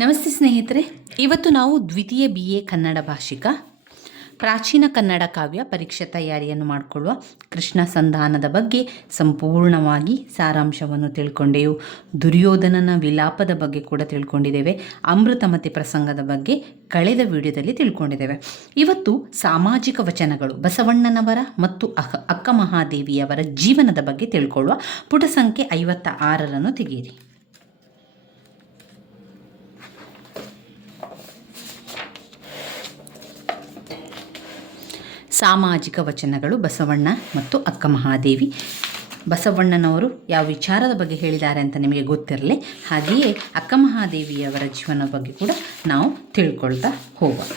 ನಮಸ್ತೆ ಸ್ನೇಹಿತರೆ, ಇವತ್ತು ನಾವು ದ್ವಿತೀಯ BA ಕನ್ನಡ ಭಾಷಿಕ ಪ್ರಾಚೀನ ಕನ್ನಡ ಕಾವ್ಯ ಪರೀಕ್ಷೆ ತಯಾರಿಯನ್ನು ಮಾಡಿಕೊಳ್ಳುವ ಕೃಷ್ಣ ಸಂಧಾನದ ಬಗ್ಗೆ ಸಂಪೂರ್ಣವಾಗಿ ಸಾರಾಂಶವನ್ನು ತಿಳ್ಕೊಂಡೆವು. ದುರ್ಯೋಧನನ ವಿಲಾಪದ ಬಗ್ಗೆ ಕೂಡ ತಿಳ್ಕೊಂಡಿದ್ದೇವೆ. ಅಮೃತಮತಿ ಪ್ರಸಂಗದ ಬಗ್ಗೆ ಕಳೆದ ವಿಡಿಯೋದಲ್ಲಿ ತಿಳ್ಕೊಂಡಿದ್ದೇವೆ. ಇವತ್ತು ಸಾಮಾಜಿಕ ವಚನಗಳು ಬಸವಣ್ಣನವರ ಮತ್ತು ಅಕ್ಕ ಮಹಾದೇವಿಯವರ ಜೀವನದ ಬಗ್ಗೆ ತಿಳ್ಕೊಳ್ಳುವ. ಪುಟ ಸಂಖ್ಯೆ 56 ತೆಗೆಯಿರಿ. ಸಾಮಾಜಿಕ ವಚನಗಳು ಬಸವಣ್ಣ ಮತ್ತು ಅಕ್ಕ ಮಹಾದೇವಿ. ಬಸವಣ್ಣನವರು ಯಾವ ವಿಚಾರದ ಬಗ್ಗೆ ಹೇಳಿದ್ದಾರೆ ಅಂತ ನಿಮಗೆ ಗೊತ್ತಿರಲಿ, ಹಾಗೆಯೇ ಅಕ್ಕ ಮಹಾದೇವಿಯವರ ಜೀವನದ ಬಗ್ಗೆ ಕೂಡ ನಾವು ತಿಳ್ಕೊಳ್ತಾ ಹೋಗೋಣ.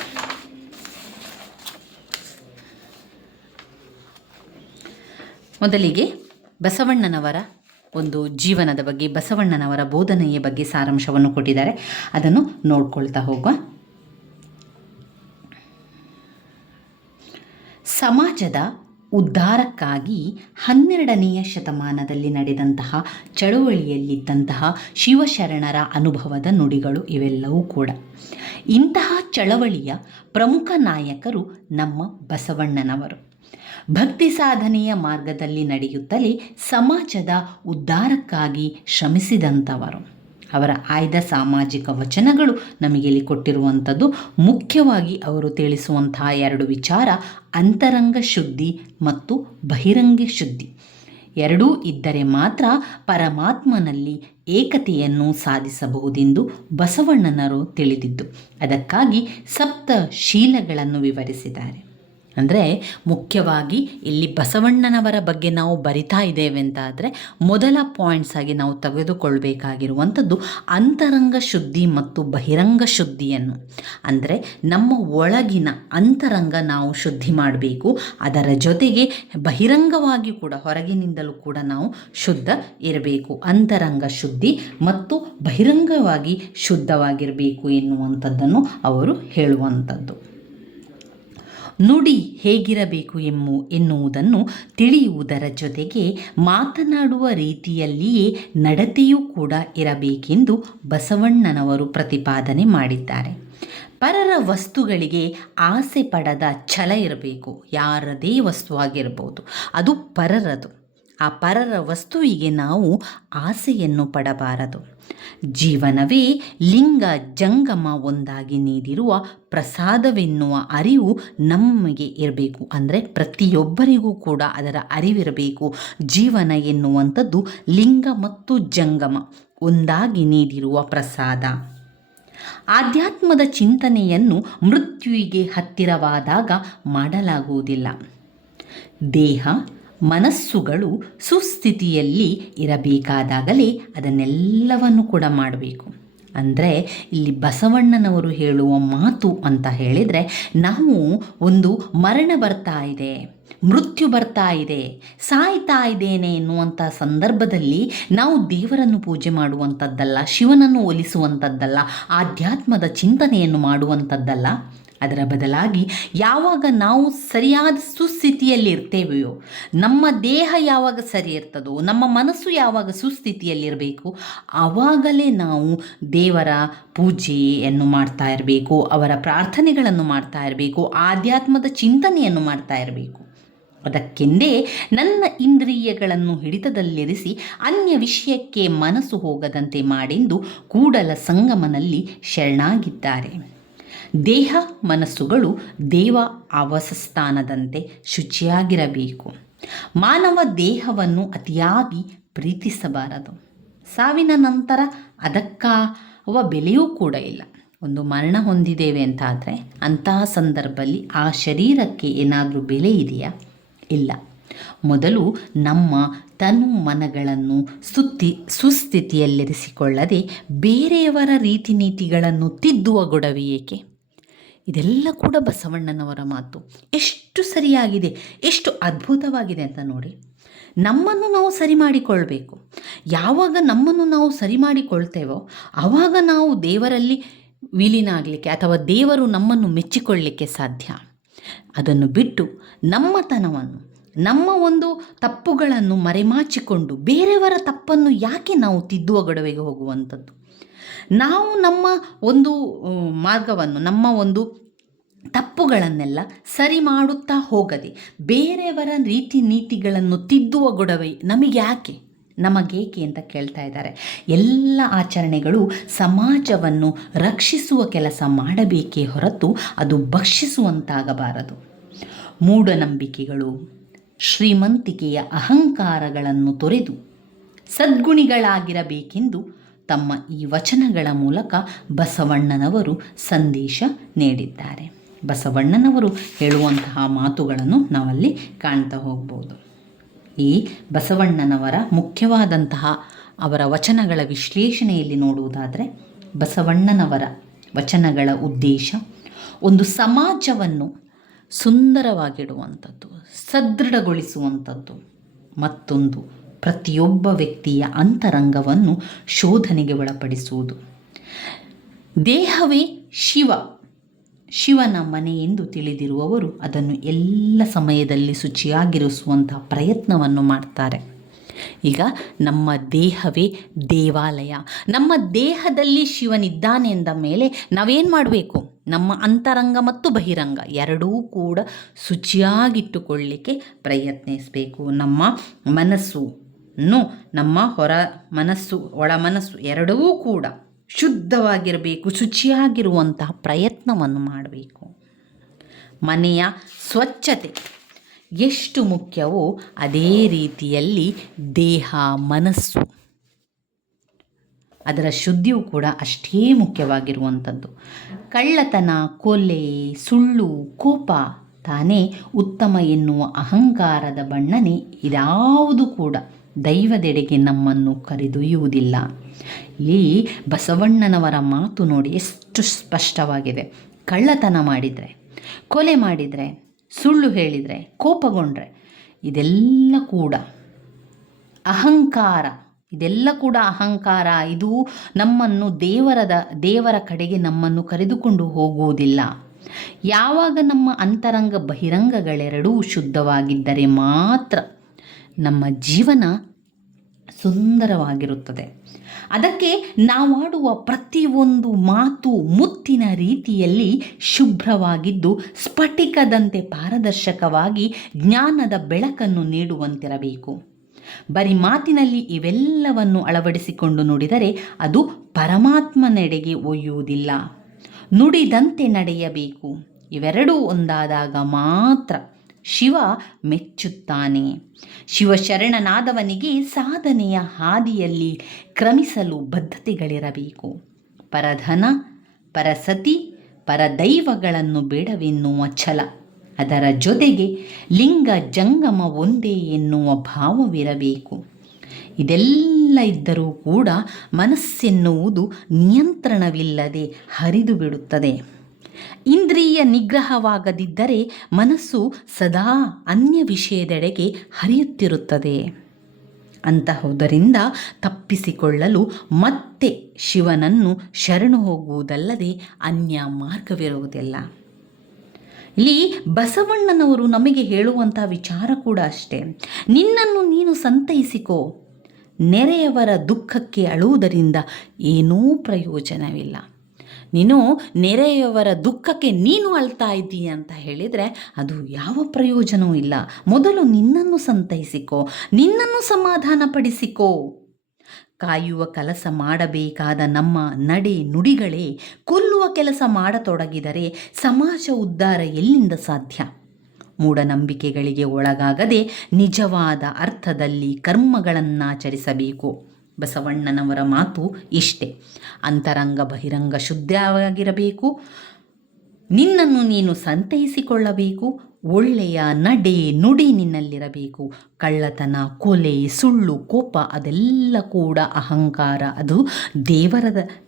ಮೊದಲಿಗೆ ಬಸವಣ್ಣನವರ ಒಂದು ಜೀವನದ ಬಗ್ಗೆ, ಬಸವಣ್ಣನವರ ಬೋಧನೆಯ ಬಗ್ಗೆ ಸಾರಾಂಶವನ್ನು ಕೊಟ್ಟಿದ್ದಾರೆ, ಅದನ್ನು ನೋಡ್ಕೊಳ್ತಾ ಹೋಗುವ. ಸಮಾಜದ ಉದ್ಧಾರಕ್ಕಾಗಿ 12ನೇ ಶತಮಾನದಲ್ಲಿ ನಡೆದಂತಹ ಚಳವಳಿಯಲ್ಲಿದ್ದಂತಹ ಶಿವಶರಣರ ಅನುಭವದ ನುಡಿಗಳು ಇವೆಲ್ಲವೂ ಕೂಡ. ಇಂತಹ ಚಳವಳಿಯ ಪ್ರಮುಖ ನಾಯಕರು ನಮ್ಮ ಬಸವಣ್ಣನವರು. ಭಕ್ತಿ ಸಾಧನೆಯ ಮಾರ್ಗದಲ್ಲಿ ನಡೆಯುತ್ತಲೇ ಸಮಾಜದ ಉದ್ಧಾರಕ್ಕಾಗಿ ಶ್ರಮಿಸಿದಂಥವರು. ಅವರ ಆಯ್ದ ಸಾಮಾಜಿಕ ವಚನಗಳು ನಮಗೆ ಇಲ್ಲಿ ಕೊಟ್ಟಿರುವಂಥದ್ದು. ಮುಖ್ಯವಾಗಿ ಅವರು ತಿಳಿಸುವಂತಹ 2 ವಿಚಾರ, ಅಂತರಂಗ ಶುದ್ಧಿ ಮತ್ತು ಬಹಿರಂಗ ಶುದ್ಧಿ. ಎರಡೂ ಇದ್ದರೆ ಮಾತ್ರ ಪರಮಾತ್ಮನಲ್ಲಿ ಏಕತೆಯನ್ನು ಸಾಧಿಸಬಹುದೆಂದು ಬಸವಣ್ಣನವರು ತಿಳಿದಿದ್ದು. ಅದಕ್ಕಾಗಿ ಸಪ್ತಶೀಲಗಳನ್ನು ವಿವರಿಸಿದ್ದಾರೆ. ಅಂದರೆ ಮುಖ್ಯವಾಗಿ ಇಲ್ಲಿ ಬಸವಣ್ಣನವರ ಬಗ್ಗೆ ನಾವು ಬರಿತಾ ಇದ್ದೇವೆ ಅಂತಾದರೆ ಮೊದಲ ಪಾಯಿಂಟ್ಸ್ ಆಗಿ ನಾವು ತೆಗೆದುಕೊಳ್ಬೇಕಾಗಿರುವಂಥದ್ದು ಅಂತರಂಗ ಶುದ್ಧಿ ಮತ್ತು ಬಹಿರಂಗ ಶುದ್ಧಿಯನ್ನು. ಅಂದರೆ ನಮ್ಮ ಒಳಗಿನ ಅಂತರಂಗ ನಾವು ಶುದ್ಧಿ ಮಾಡಬೇಕು, ಅದರ ಜೊತೆಗೆ ಬಹಿರಂಗವಾಗಿ ಕೂಡ ಹೊರಗಿನಿಂದಲೂ ಕೂಡ ನಾವು ಶುದ್ಧ ಇರಬೇಕು. ಅಂತರಂಗ ಶುದ್ಧಿ ಮತ್ತು ಬಹಿರಂಗವಾಗಿ ಶುದ್ಧವಾಗಿರಬೇಕು ಎನ್ನುವಂಥದ್ದನ್ನು ಅವರು ಹೇಳುವಂಥದ್ದು. ನುಡಿ ಹೇಗಿರಬೇಕು ಎನ್ನುವುದನ್ನು ತಿಳಿಯುವುದರ ಜೊತೆಗೆ ಮಾತನಾಡುವ ರೀತಿಯಲ್ಲಿಯೇ ನಡತೆಯೂ ಕೂಡ ಇರಬೇಕೆಂದು ಬಸವಣ್ಣನವರು ಪ್ರತಿಪಾದನೆ ಮಾಡಿದ್ದಾರೆ. ಪರರ ವಸ್ತುಗಳಿಗೆ ಆಸೆ ಪಡದ ಛಲ ಇರಬೇಕು. ಯಾರದೇ ವಸ್ತುವಾಗಿರ್ಬೋದು, ಅದು ಪರರದು. ಆ ಪರರ ವಸ್ತುವಿಗೆ ನಾವು ಆಸೆಯನ್ನು ಪಡಬಾರದು. ಜೀವನವೇ ಲಿಂಗ ಜಂಗಮ ಒಂದಾಗಿ ನೀಡಿರುವ ಪ್ರಸಾದವೆನ್ನುವ ಅರಿವು ನಮಗೆ ಇರಬೇಕು. ಅಂದರೆ ಪ್ರತಿಯೊಬ್ಬರಿಗೂ ಕೂಡ ಅದರ ಅರಿವಿರಬೇಕು. ಜೀವನ ಎನ್ನುವಂಥದ್ದು ಲಿಂಗ ಮತ್ತು ಜಂಗಮ ಒಂದಾಗಿ ನೀಡಿರುವ ಪ್ರಸಾದ. ಆಧ್ಯಾತ್ಮದ ಚಿಂತನೆಯನ್ನು ಮೃತ್ಯುವಿಗೆ ಹತ್ತಿರವಾದಾಗ ಮಾಡಲಾಗುವುದಿಲ್ಲ. ದೇಹ ಮನಸ್ಸುಗಳು ಸುಸ್ಥಿತಿಯಲ್ಲಿ ಇರಬೇಕಾದಾಗಲೇ ಅದನ್ನೆಲ್ಲವನ್ನು ಕೂಡ ಮಾಡಬೇಕು. ಅಂದರೆ ಇಲ್ಲಿ ಬಸವಣ್ಣನವರು ಹೇಳುವ ಮಾತು ಅಂತ ಹೇಳಿದರೆ, ನಾವು ಒಂದು ಮರಣ ಬರ್ತಾ ಇದೆ, ಮೃತ್ಯು ಬರ್ತಾ ಇದೆ, ಸಾಯ್ತಾ ಇದ್ದೇನೆ ಎನ್ನುವಂಥ ಸಂದರ್ಭದಲ್ಲಿ ನಾವು ದೇವರನ್ನು ಪೂಜೆ ಮಾಡುವಂಥದ್ದಲ್ಲ, ಶಿವನನ್ನು ಒಲಿಸುವಂಥದ್ದಲ್ಲ, ಆಧ್ಯಾತ್ಮದ ಚಿಂತನೆಯನ್ನು ಮಾಡುವಂಥದ್ದಲ್ಲ. ಅದರ ಬದಲಾಗಿ ಯಾವಾಗ ನಾವು ಸರಿಯಾದ ಸುಸ್ಥಿತಿಯಲ್ಲಿ ಇರ್ತೇವೆಯೋ, ನಮ್ಮ ದೇಹ ಯಾವಾಗ ಸರಿ ಇರ್ತದೋ, ನಮ್ಮ ಮನಸ್ಸು ಯಾವಾಗ ಸುಸ್ಥಿತಿಯಲ್ಲಿರಬೇಕು, ಆವಾಗಲೇ ನಾವು ದೇವರ ಪೂಜೆಯನ್ನು ಮಾಡ್ತಾ ಇರಬೇಕು, ಅವರ ಪ್ರಾರ್ಥನೆಗಳನ್ನು ಮಾಡ್ತಾ ಇರಬೇಕು, ಆಧ್ಯಾತ್ಮದ ಚಿಂತನೆಯನ್ನು ಮಾಡ್ತಾ ಇರಬೇಕು. ಅದಕ್ಕೆಂದೇ ನನ್ನ ಇಂದ್ರಿಯಗಳನ್ನು ಹಿಡಿತದಲ್ಲಿರಿಸಿ ಅನ್ಯ ವಿಷಯಕ್ಕೆ ಮನಸ್ಸು ಹೋಗದಂತೆ ಮಾಡೆಂದು ಕೂಡಲ ಸಂಗಮನಲ್ಲಿ ಶರಣಾಗಿದ್ದಾರೆ. ದೇಹ ಮನಸ್ಸುಗಳು ದೇವ ಆವಾಸಸ್ಥಾನದಂತೆ ಶುಚಿಯಾಗಿರಬೇಕು. ಮಾನವ ದೇಹವನ್ನು ಅತಿಯಾಗಿ ಪ್ರೀತಿಸಬಾರದು. ಸಾವಿನ ನಂತರ ಅದಕ್ಕಾವ ಬೆಲೆಯೂ ಕೂಡ ಇಲ್ಲ. ಒಂದು ಮರಣ ಹೊಂದಿದ್ದೇವೆ ಅಂತಾದರೆ ಅಂತಹ ಸಂದರ್ಭದಲ್ಲಿ ಆ ಶರೀರಕ್ಕೆ ಏನಾದರೂ ಬೆಲೆ ಇದೆಯಾ? ಇಲ್ಲ. ಮೊದಲು ನಮ್ಮ ತನು ಮನಗಳನ್ನು ಸುಸ್ಥಿತಿಯಲ್ಲಿರಿಸಿಕೊಳ್ಳದೆ ಬೇರೆಯವರ ರೀತಿ ನೀತಿಗಳನ್ನು ತಿದ್ದುವ ಗೊಡವೆ ಏಕೆ? ಇದೆಲ್ಲ ಕೂಡ ಬಸವಣ್ಣನವರ ಮಾತು. ಎಷ್ಟು ಸರಿಯಾಗಿದೆ, ಎಷ್ಟು ಅದ್ಭುತವಾಗಿದೆ ಅಂತ ನೋಡಿ. ನಮ್ಮನ್ನು ನಾವು ಸರಿ ಮಾಡಿಕೊಳ್ಬೇಕು. ಯಾವಾಗ ನಮ್ಮನ್ನು ನಾವು ಸರಿ ಮಾಡಿಕೊಳ್ತೇವೋ ಆವಾಗ ನಾವು ದೇವರಲ್ಲಿ ವಿಲೀನ ಆಗಲಿಕ್ಕೆ ಅಥವಾ ದೇವರು ನಮ್ಮನ್ನು ಮೆಚ್ಚಿಕೊಳ್ಳಲಿಕ್ಕೆ ಸಾಧ್ಯ. ಅದನ್ನು ಬಿಟ್ಟು ನಮ್ಮತನವನ್ನು ನಮ್ಮ ಒಂದು ತಪ್ಪುಗಳನ್ನು ಮರೆಮಾಚಿಕೊಂಡು ಬೇರೆಯವರ ತಪ್ಪನ್ನು ಯಾಕೆ ನಾವು ತಿದ್ದುವ ಗೊಡವೆಗೆ ಹೋಗುವಂಥದ್ದು? ನಾವು ನಮ್ಮ ಒಂದು ಮಾರ್ಗವನ್ನು, ನಮ್ಮ ಒಂದು ತಪ್ಪುಗಳನ್ನೆಲ್ಲ ಸರಿ ಮಾಡುತ್ತಾ ಹೋಗದೆ ಬೇರೆಯವರ ರೀತಿ ನೀತಿಗಳನ್ನು ತಿದ್ದುವ ಗೊಡವೆ ನಮಗೇಕೆ ಅಂತ ಕೇಳ್ತಾ ಇದ್ದಾರೆ. ಎಲ್ಲ ಆಚರಣೆಗಳು ಸಮಾಜವನ್ನು ರಕ್ಷಿಸುವ ಕೆಲಸ ಮಾಡಬೇಕೇ ಹೊರತು ಅದು ಭಕ್ಷಿಸುವಂತಾಗಬಾರದು. ಮೂಢನಂಬಿಕೆಗಳು, ಶ್ರೀಮಂತಿಕೆಯ ಅಹಂಕಾರಗಳನ್ನು ತೊರೆದು ಸದ್ಗುಣಿಗಳಾಗಿರಬೇಕೆಂದು ತಮ್ಮ ಈ ವಚನಗಳ ಮೂಲಕ ಬಸವಣ್ಣನವರು ಸಂದೇಶ ನೀಡಿದ್ದಾರೆ. ಬಸವಣ್ಣನವರು ಹೇಳುವಂತಹ ಮಾತುಗಳನ್ನು ನಾವಲ್ಲಿ ಕಾಣ್ತಾ ಹೋಗ್ಬೋದು. ಈ ಬಸವಣ್ಣನವರ ಮುಖ್ಯವಾದಂತಹ ಅವರ ವಚನಗಳ ವಿಶ್ಲೇಷಣೆಯಲ್ಲಿ ನೋಡುವುದಾದರೆ, ಬಸವಣ್ಣನವರ ವಚನಗಳ ಉದ್ದೇಶ ಒಂದು ಸಮಾಜವನ್ನು ಸುಂದರವಾಗಿಡುವಂಥದ್ದು, ಸದೃಢಗೊಳಿಸುವಂಥದ್ದು, ಮತ್ತೊಂದು ಪ್ರತಿಯೊಬ್ಬ ವ್ಯಕ್ತಿಯ ಅಂತರಂಗವನ್ನು ಶೋಧನೆಗೆ ಒಳಪಡಿಸುವುದು. ದೇಹವೇ ಶಿವನ ಮನೆ ಎಂದು ತಿಳಿದಿರುವವರು ಅದನ್ನು ಎಲ್ಲ ಸಮಯದಲ್ಲಿ ಶುಚಿಯಾಗಿರಿಸುವಂಥ ಪ್ರಯತ್ನವನ್ನು ಮಾಡ್ತಾರೆ. ಈಗ ನಮ್ಮ ದೇಹವೇ ದೇವಾಲಯ, ನಮ್ಮ ದೇಹದಲ್ಲಿ ಶಿವನಿದ್ದಾನೆ ಎಂದ ಮೇಲೆ ನಾವೇನು ಮಾಡಬೇಕು? ನಮ್ಮ ಅಂತರಂಗ ಮತ್ತು ಬಹಿರಂಗ ಎರಡೂ ಕೂಡ ಶುಚಿಯಾಗಿಟ್ಟುಕೊಳ್ಳಿಕ್ಕೆ ಪ್ರಯತ್ನಿಸಬೇಕು. ನಮ್ಮ ಮನಸ್ಸನ್ನು, ನಮ್ಮ ಒಳ ಮನಸ್ಸು ಎರಡೂ ಕೂಡ ಶುದ್ಧವಾಗಿರಬೇಕು, ಶುಚಿಯಾಗಿರುವಂತಹ ಪ್ರಯತ್ನವನ್ನು ಮಾಡಬೇಕು. ಮನೆಯ ಸ್ವಚ್ಛತೆ ಎಷ್ಟು ಮುಖ್ಯವೋ ಅದೇ ರೀತಿಯಲ್ಲಿ ದೇಹ, ಮನಸ್ಸು, ಅದರ ಶುದ್ಧಿಯೂ ಕೂಡ ಅಷ್ಟೇ ಮುಖ್ಯವಾಗಿರುವಂಥದ್ದು. ಕಳ್ಳತನ, ಕೊಲೆ, ಸುಳ್ಳು, ಕೋಪ ತಾನೇ ಉತ್ತಮ ಎನ್ನುವ ಅಹಂಕಾರದ ಬಣ್ಣನೆ ಇದ್ಯಾವುದು ಕೂಡ ದೈವದೆಡೆಗೆ ನಮ್ಮನ್ನು ಕರೆದೊಯ್ಯುವುದಿಲ್ಲ. ಇಲ್ಲಿ ಬಸವಣ್ಣನವರ ಮಾತು ನೋಡಿ ಎಷ್ಟು ಸ್ಪಷ್ಟವಾಗಿದೆ. ಕಳ್ಳತನ ಮಾಡಿದರೆ, ಕೊಲೆ ಮಾಡಿದರೆ, ಸುಳ್ಳು ಹೇಳಿದರೆ, ಕೋಪಗೊಂಡ್ರೆ ಇದೆಲ್ಲ ಕೂಡ ಅಹಂಕಾರ. ಇದು ನಮ್ಮನ್ನು ದೇವರ ಕಡೆಗೆ ನಮ್ಮನ್ನು ಕರೆದುಕೊಂಡು ಹೋಗುವುದಿಲ್ಲ. ಯಾವಾಗ ನಮ್ಮ ಅಂತರಂಗ ಬಹಿರಂಗಗಳೆರಡೂ ಶುದ್ಧವಾಗಿದ್ದರೆ ಮಾತ್ರ ನಮ್ಮ ಜೀವನ ಸುಂದರವಾಗಿರುತ್ತದೆ. ಅದಕ್ಕೆ ನಾವಾಡುವ ಪ್ರತಿಯೊಂದು ಮಾತು ಮುತ್ತಿನ ರೀತಿಯಲ್ಲಿ ಶುಭ್ರವಾಗಿದ್ದು ಸ್ಫಟಿಕದಂತೆ ಪಾರದರ್ಶಕವಾಗಿ ಜ್ಞಾನದ ಬೆಳಕನ್ನು ನೀಡುವಂತಿರಬೇಕು. ಬರೀ ಮಾತಿನಲ್ಲಿ ಇವೆಲ್ಲವನ್ನು ಅಳವಡಿಸಿಕೊಂಡು ನುಡಿದರೆ ಅದು ಪರಮಾತ್ಮನೆಡೆಗೆ ಒಯ್ಯುವುದಿಲ್ಲ. ನುಡಿದಂತೆ ನಡೆಯಬೇಕು. ಇವೆರಡೂ ಒಂದಾದಾಗ ಮಾತ್ರ ಶಿವ ಮೆಚ್ಚುತ್ತಾನೆ. ಶಿವಶರಣನಾದವನಿಗೆ ಸಾಧನೆಯ ಹಾದಿಯಲ್ಲಿ ಕ್ರಮಿಸಲು ಬದ್ಧತೆಗಳಿರಬೇಕು. ಪರಧನ, ಪರಸತಿ, ಪರದೈವಗಳನ್ನು ಬೇಡವೆನ್ನುವ ಛಲ, ಅದರ ಜೊತೆಗೆ ಲಿಂಗ ಜಂಗಮ ಒಂದೇ ಎನ್ನುವ ಭಾವವಿರಬೇಕು. ಇದೆಲ್ಲ ಇದ್ದರೂ ಕೂಡ ಮನಸ್ಸೆನ್ನುವುದು ನಿಯಂತ್ರಣವಿಲ್ಲದೆ ಹರಿದು ಬಿಡುತ್ತದೆ. ಇಂದ್ರಿಯ ನಿಗ್ರಹವಾಗದಿದ್ದರೆ ಮನಸ್ಸು ಸದಾ ಅನ್ಯ ವಿಷಯದೆಡೆಗೆ ಹರಿಯುತ್ತಿರುತ್ತದೆ. ಅಂತಹುದರಿಂದ ತಪ್ಪಿಸಿಕೊಳ್ಳಲು ಮತ್ತೆ ಶಿವನನ್ನು ಶರಣು ಹೋಗುವುದಲ್ಲದೆ ಅನ್ಯ ಮಾರ್ಗವಿರುವುದಿಲ್ಲ. ಇಲ್ಲಿ ಬಸವಣ್ಣನವರು ನಮಗೆ ಹೇಳುವಂಥ ವಿಚಾರ ಕೂಡ ಅಷ್ಟೇ. ನಿನ್ನನ್ನು ನೀನು ಸಂತೈಸಿಕೋ. ನೆರೆಯವರ ದುಃಖಕ್ಕೆ ಅಳುವುದರಿಂದ ಏನೂ ಪ್ರಯೋಜನವಿಲ್ಲ. ನೀನು ನೆರೆಯವರ ದುಃಖಕ್ಕೆ ನೀನು ಅಳ್ತಾ ಇದ್ದೀಯ ಅಂತ ಹೇಳಿದರೆ ಅದು ಯಾವ ಪ್ರಯೋಜನವೂ ಇಲ್ಲ. ಮೊದಲು ನಿನ್ನನ್ನು ಸಂತೈಸಿಕೋ, ನಿನ್ನನ್ನು ಸಮಾಧಾನಪಡಿಸಿಕೋ. ಕಾಯುವ ಕೆಲಸ ಮಾಡಬೇಕಾದ ನಮ್ಮ ನಡೆ ನುಡಿಗಳೇ ಕೊಲ್ಲುವ ಕೆಲಸ ಮಾಡತೊಡಗಿದರೆ ಸಮಾಜ ಉದ್ಧಾರ ಎಲ್ಲಿಂದ ಸಾಧ್ಯ? ಮೂಢನಂಬಿಕೆಗಳಿಗೆ ಒಳಗಾಗದೆ ನಿಜವಾದ ಅರ್ಥದಲ್ಲಿ ಕರ್ಮಗಳನ್ನಾಚರಿಸಬೇಕು. ಬಸವಣ್ಣನವರ ಮಾತು ಇಷ್ಟೇ. ಅಂತರಂಗ ಬಹಿರಂಗ ಶುದ್ಧವಾಗಿರಬೇಕು. ನಿನ್ನನ್ನು ನೀನು ಸಂತೈಸಿಕೊಳ್ಳಬೇಕು. ಒಳ್ಳೆಯ ನಡೆ ನುಡಿ ನಿನ್ನಲ್ಲಿರಬೇಕು. ಕಳ್ಳತನ, ಕೊಲೆ, ಸುಳ್ಳು, ಕೋಪ ಅದೆಲ್ಲ ಕೂಡ ಅಹಂಕಾರ. ಅದು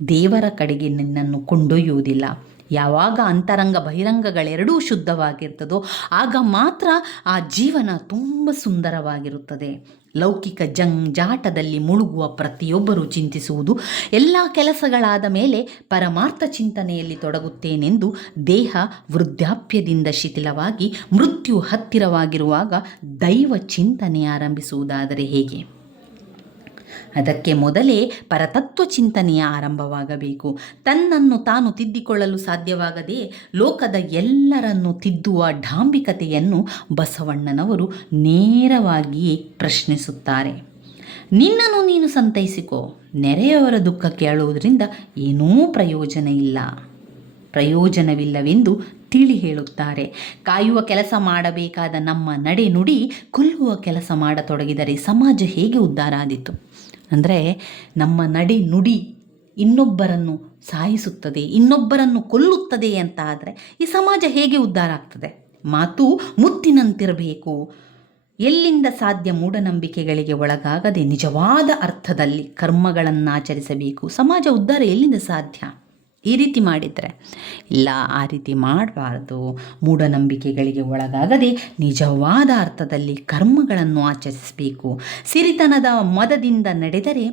ದೇವರ ಕಡೆಗೆ ನಿನ್ನನ್ನು ಕೊಂಡೊಯ್ಯುವುದಿಲ್ಲ. ಯಾವಾಗ ಅಂತರಂಗ ಬಹಿರಂಗಗಳೆರಡೂ ಶುದ್ಧವಾಗಿರ್ತದೋ ಆಗ ಮಾತ್ರ ಆ ಜೀವನ ತುಂಬ ಸುಂದರವಾಗಿರುತ್ತದೆ. ಲೌಕಿಕ ಜಂಜಾಟದಲ್ಲಿ ಮುಳುಗುವ ಪ್ರತಿಯೊಬ್ಬರೂ ಚಿಂತಿಸುವುದು, ಎಲ್ಲ ಕೆಲಸಗಳಾದ ಮೇಲೆ ಪರಮಾರ್ಥ ಚಿಂತನೆಯಲ್ಲಿ ತೊಡಗುತ್ತೇನೆಂದು ದೇಹ ವೃದ್ಧಾಪ್ಯದಿಂದ ಶಿಥಿಲವಾಗಿ ಮೃತ್ಯು ಹತ್ತಿರವಾಗಿರುವಾಗ ದೈವ ಚಿಂತನೆ ಆರಂಭಿಸುವುದಾದರೆ ಹೇಗೆ? ಅದಕ್ಕೆ ಮೊದಲೇ ಪರತತ್ವ ಚಿಂತನೆಯ ಆರಂಭವಾಗಬೇಕು. ತನ್ನನ್ನು ತಾನು ತಿದ್ದಿಕೊಳ್ಳಲು ಸಾಧ್ಯವಾಗದೆ ಲೋಕದ ಎಲ್ಲರನ್ನು ತಿದ್ದುವ ಡಾಂಬಿಕತೆಯನ್ನು ಬಸವಣ್ಣನವರು ನೇರವಾಗಿಯೇ ಪ್ರಶ್ನಿಸುತ್ತಾರೆ. ನಿನ್ನನ್ನು ನೀನು ಸಂತೈಸಿಕೋ, ನೆರೆಯವರ ದುಃಖ ಕೇಳುವುದರಿಂದ ಏನೂ ಪ್ರಯೋಜನವಿಲ್ಲವೆಂದು ತಿಳಿ ಹೇಳುತ್ತಾರೆ. ಕಾಯುವ ಕೆಲಸ ಮಾಡಬೇಕಾದ ನಮ್ಮ ನಡೆ ನುಡಿ ಕೊಲ್ಲುವ ಕೆಲಸ ಮಾಡತೊಡಗಿದರೆ ಸಮಾಜ ಹೇಗೆ ಉದ್ಧಾರ ಆದೀತು? ಅಂದರೆ ನಮ್ಮ ನಡೆ ನುಡಿ ಇನ್ನೊಬ್ಬರನ್ನು ಸಾಯಿಸುತ್ತದೆ, ಇನ್ನೊಬ್ಬರನ್ನು ಕೊಲ್ಲುತ್ತದೆ ಅಂತ ಆದರೆ ಈ ಸಮಾಜ ಹೇಗೆ ಉದ್ಧಾರ ಆಗ್ತದೆ? ಮಾತು ಮುತ್ತಿನಂತಿರಬೇಕು. ಎಲ್ಲಿಂದ ಸಾಧ್ಯ ಮೂಢನಂಬಿಕೆಗಳಿಗೆ ಒಳಗಾಗದೆ ನಿಜವಾದ ಅರ್ಥದಲ್ಲಿ ಕರ್ಮಗಳನ್ನಾಚರಿಸಬೇಕು. ಸಮಾಜ ಉದ್ಧಾರ ಎಲ್ಲಿಂದ ಸಾಧ್ಯ? ಈ ರೀತಿ ಮಾಡಿದರೆ ಇಲ್ಲ, ಆ ರೀತಿ ಮಾಡಬಾರ್ದು. ಮೂಢನಂಬಿಕೆಗಳಿಗೆ ಒಳಗಾಗದೆ ನಿಜವಾದ ಅರ್ಥದಲ್ಲಿ ಕರ್ಮಗಳನ್ನು ಆಚರಿಸಬೇಕು. ಸಿರಿತನದ ಮದದಿಂದ ನಡೆದರೆ,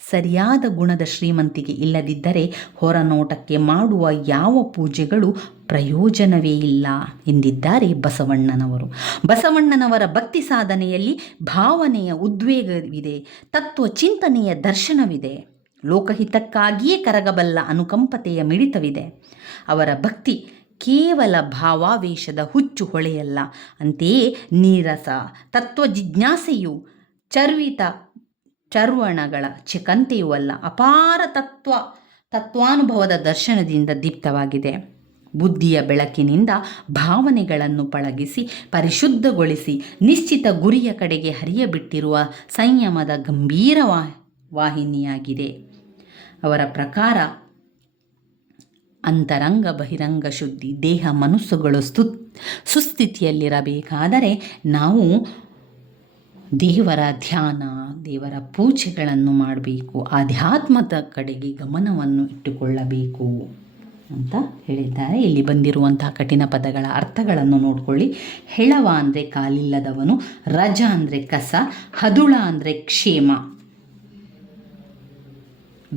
ಸರಿಯಾದ ಗುಣದ ಶ್ರೀಮಂತಿಗೆ ಇಲ್ಲದಿದ್ದರೆ ಹೊರನೋಟಕ್ಕೆ ಮಾಡುವ ಯಾವ ಪೂಜೆಗಳು ಪ್ರಯೋಜನವೇ ಇಲ್ಲ ಎಂದಿದ್ದಾರೆ ಬಸವಣ್ಣನವರು. ಬಸವಣ್ಣನವರ ಭಕ್ತಿ ಸಾಧನೆಯಲ್ಲಿ ಭಾವನೆಯ ಉದ್ವೇಗವಿದೆ, ತತ್ವ ಚಿಂತನೆಯ ದರ್ಶನವಿದೆ, ಲೋಕಹಿತಕ್ಕಾಗಿಯೇ ಕರಗಬಲ್ಲ ಅನುಕಂಪತೆಯ ಮಿಡಿತವಿದೆ. ಅವರ ಭಕ್ತಿ ಕೇವಲ ಭಾವಾವೇಶದ ಹುಚ್ಚು ಹೊಳೆಯಲ್ಲ. ಅಂತೆಯೇ ನೀರಸ ತತ್ವ ಜಿಜ್ಞಾಸೆಯು ಚರ್ವಣಗಳ ಚಿಕಂತೆಯೂ ಅಲ್ಲ. ಅಪಾರ ತತ್ವಾನುಭವದ ದರ್ಶನದಿಂದ ದೀಪ್ತವಾಗಿದೆ. ಬುದ್ಧಿಯ ಬೆಳಕಿನಿಂದ ಭಾವನೆಗಳನ್ನು ಪಳಗಿಸಿ ಪರಿಶುದ್ಧಗೊಳಿಸಿ ನಿಶ್ಚಿತ ಗುರಿಯ ಕಡೆಗೆ ಹರಿಯಬಿಟ್ಟಿರುವ ಸಂಯಮದ ಗಂಭೀರ ವಾಹಿನಿಯಾಗಿದೆ. ಅವರ ಪ್ರಕಾರ ಅಂತರಂಗ ಬಹಿರಂಗ ಶುದ್ಧಿ. ದೇಹ ಮನಸ್ಸುಗಳು ಸುಸ್ಥಿತಿಯಲ್ಲಿರಬೇಕಾದರೆ ನಾವು ದೇವರ ಧ್ಯಾನ, ದೇವರ ಪೂಜೆಗಳನ್ನು ಮಾಡಬೇಕು, ಆಧ್ಯಾತ್ಮದ ಕಡೆಗೆ ಗಮನವನ್ನು ಇಟ್ಟುಕೊಳ್ಳಬೇಕು ಅಂತ ಹೇಳಿದ್ದಾರೆ. ಇಲ್ಲಿ ಬಂದಿರುವಂತಹ ಕಠಿಣ ಪದಗಳ ಅರ್ಥಗಳನ್ನು ನೋಡ್ಕೊಳ್ಳಿ. ಹೆಳವ ಅಂದರೆ ಕಾಲಿಲ್ಲದವನು, ರಜ ಅಂದರೆ ಕಸ, ಹದುಳ ಅಂದರೆ ಕ್ಷೇಮ,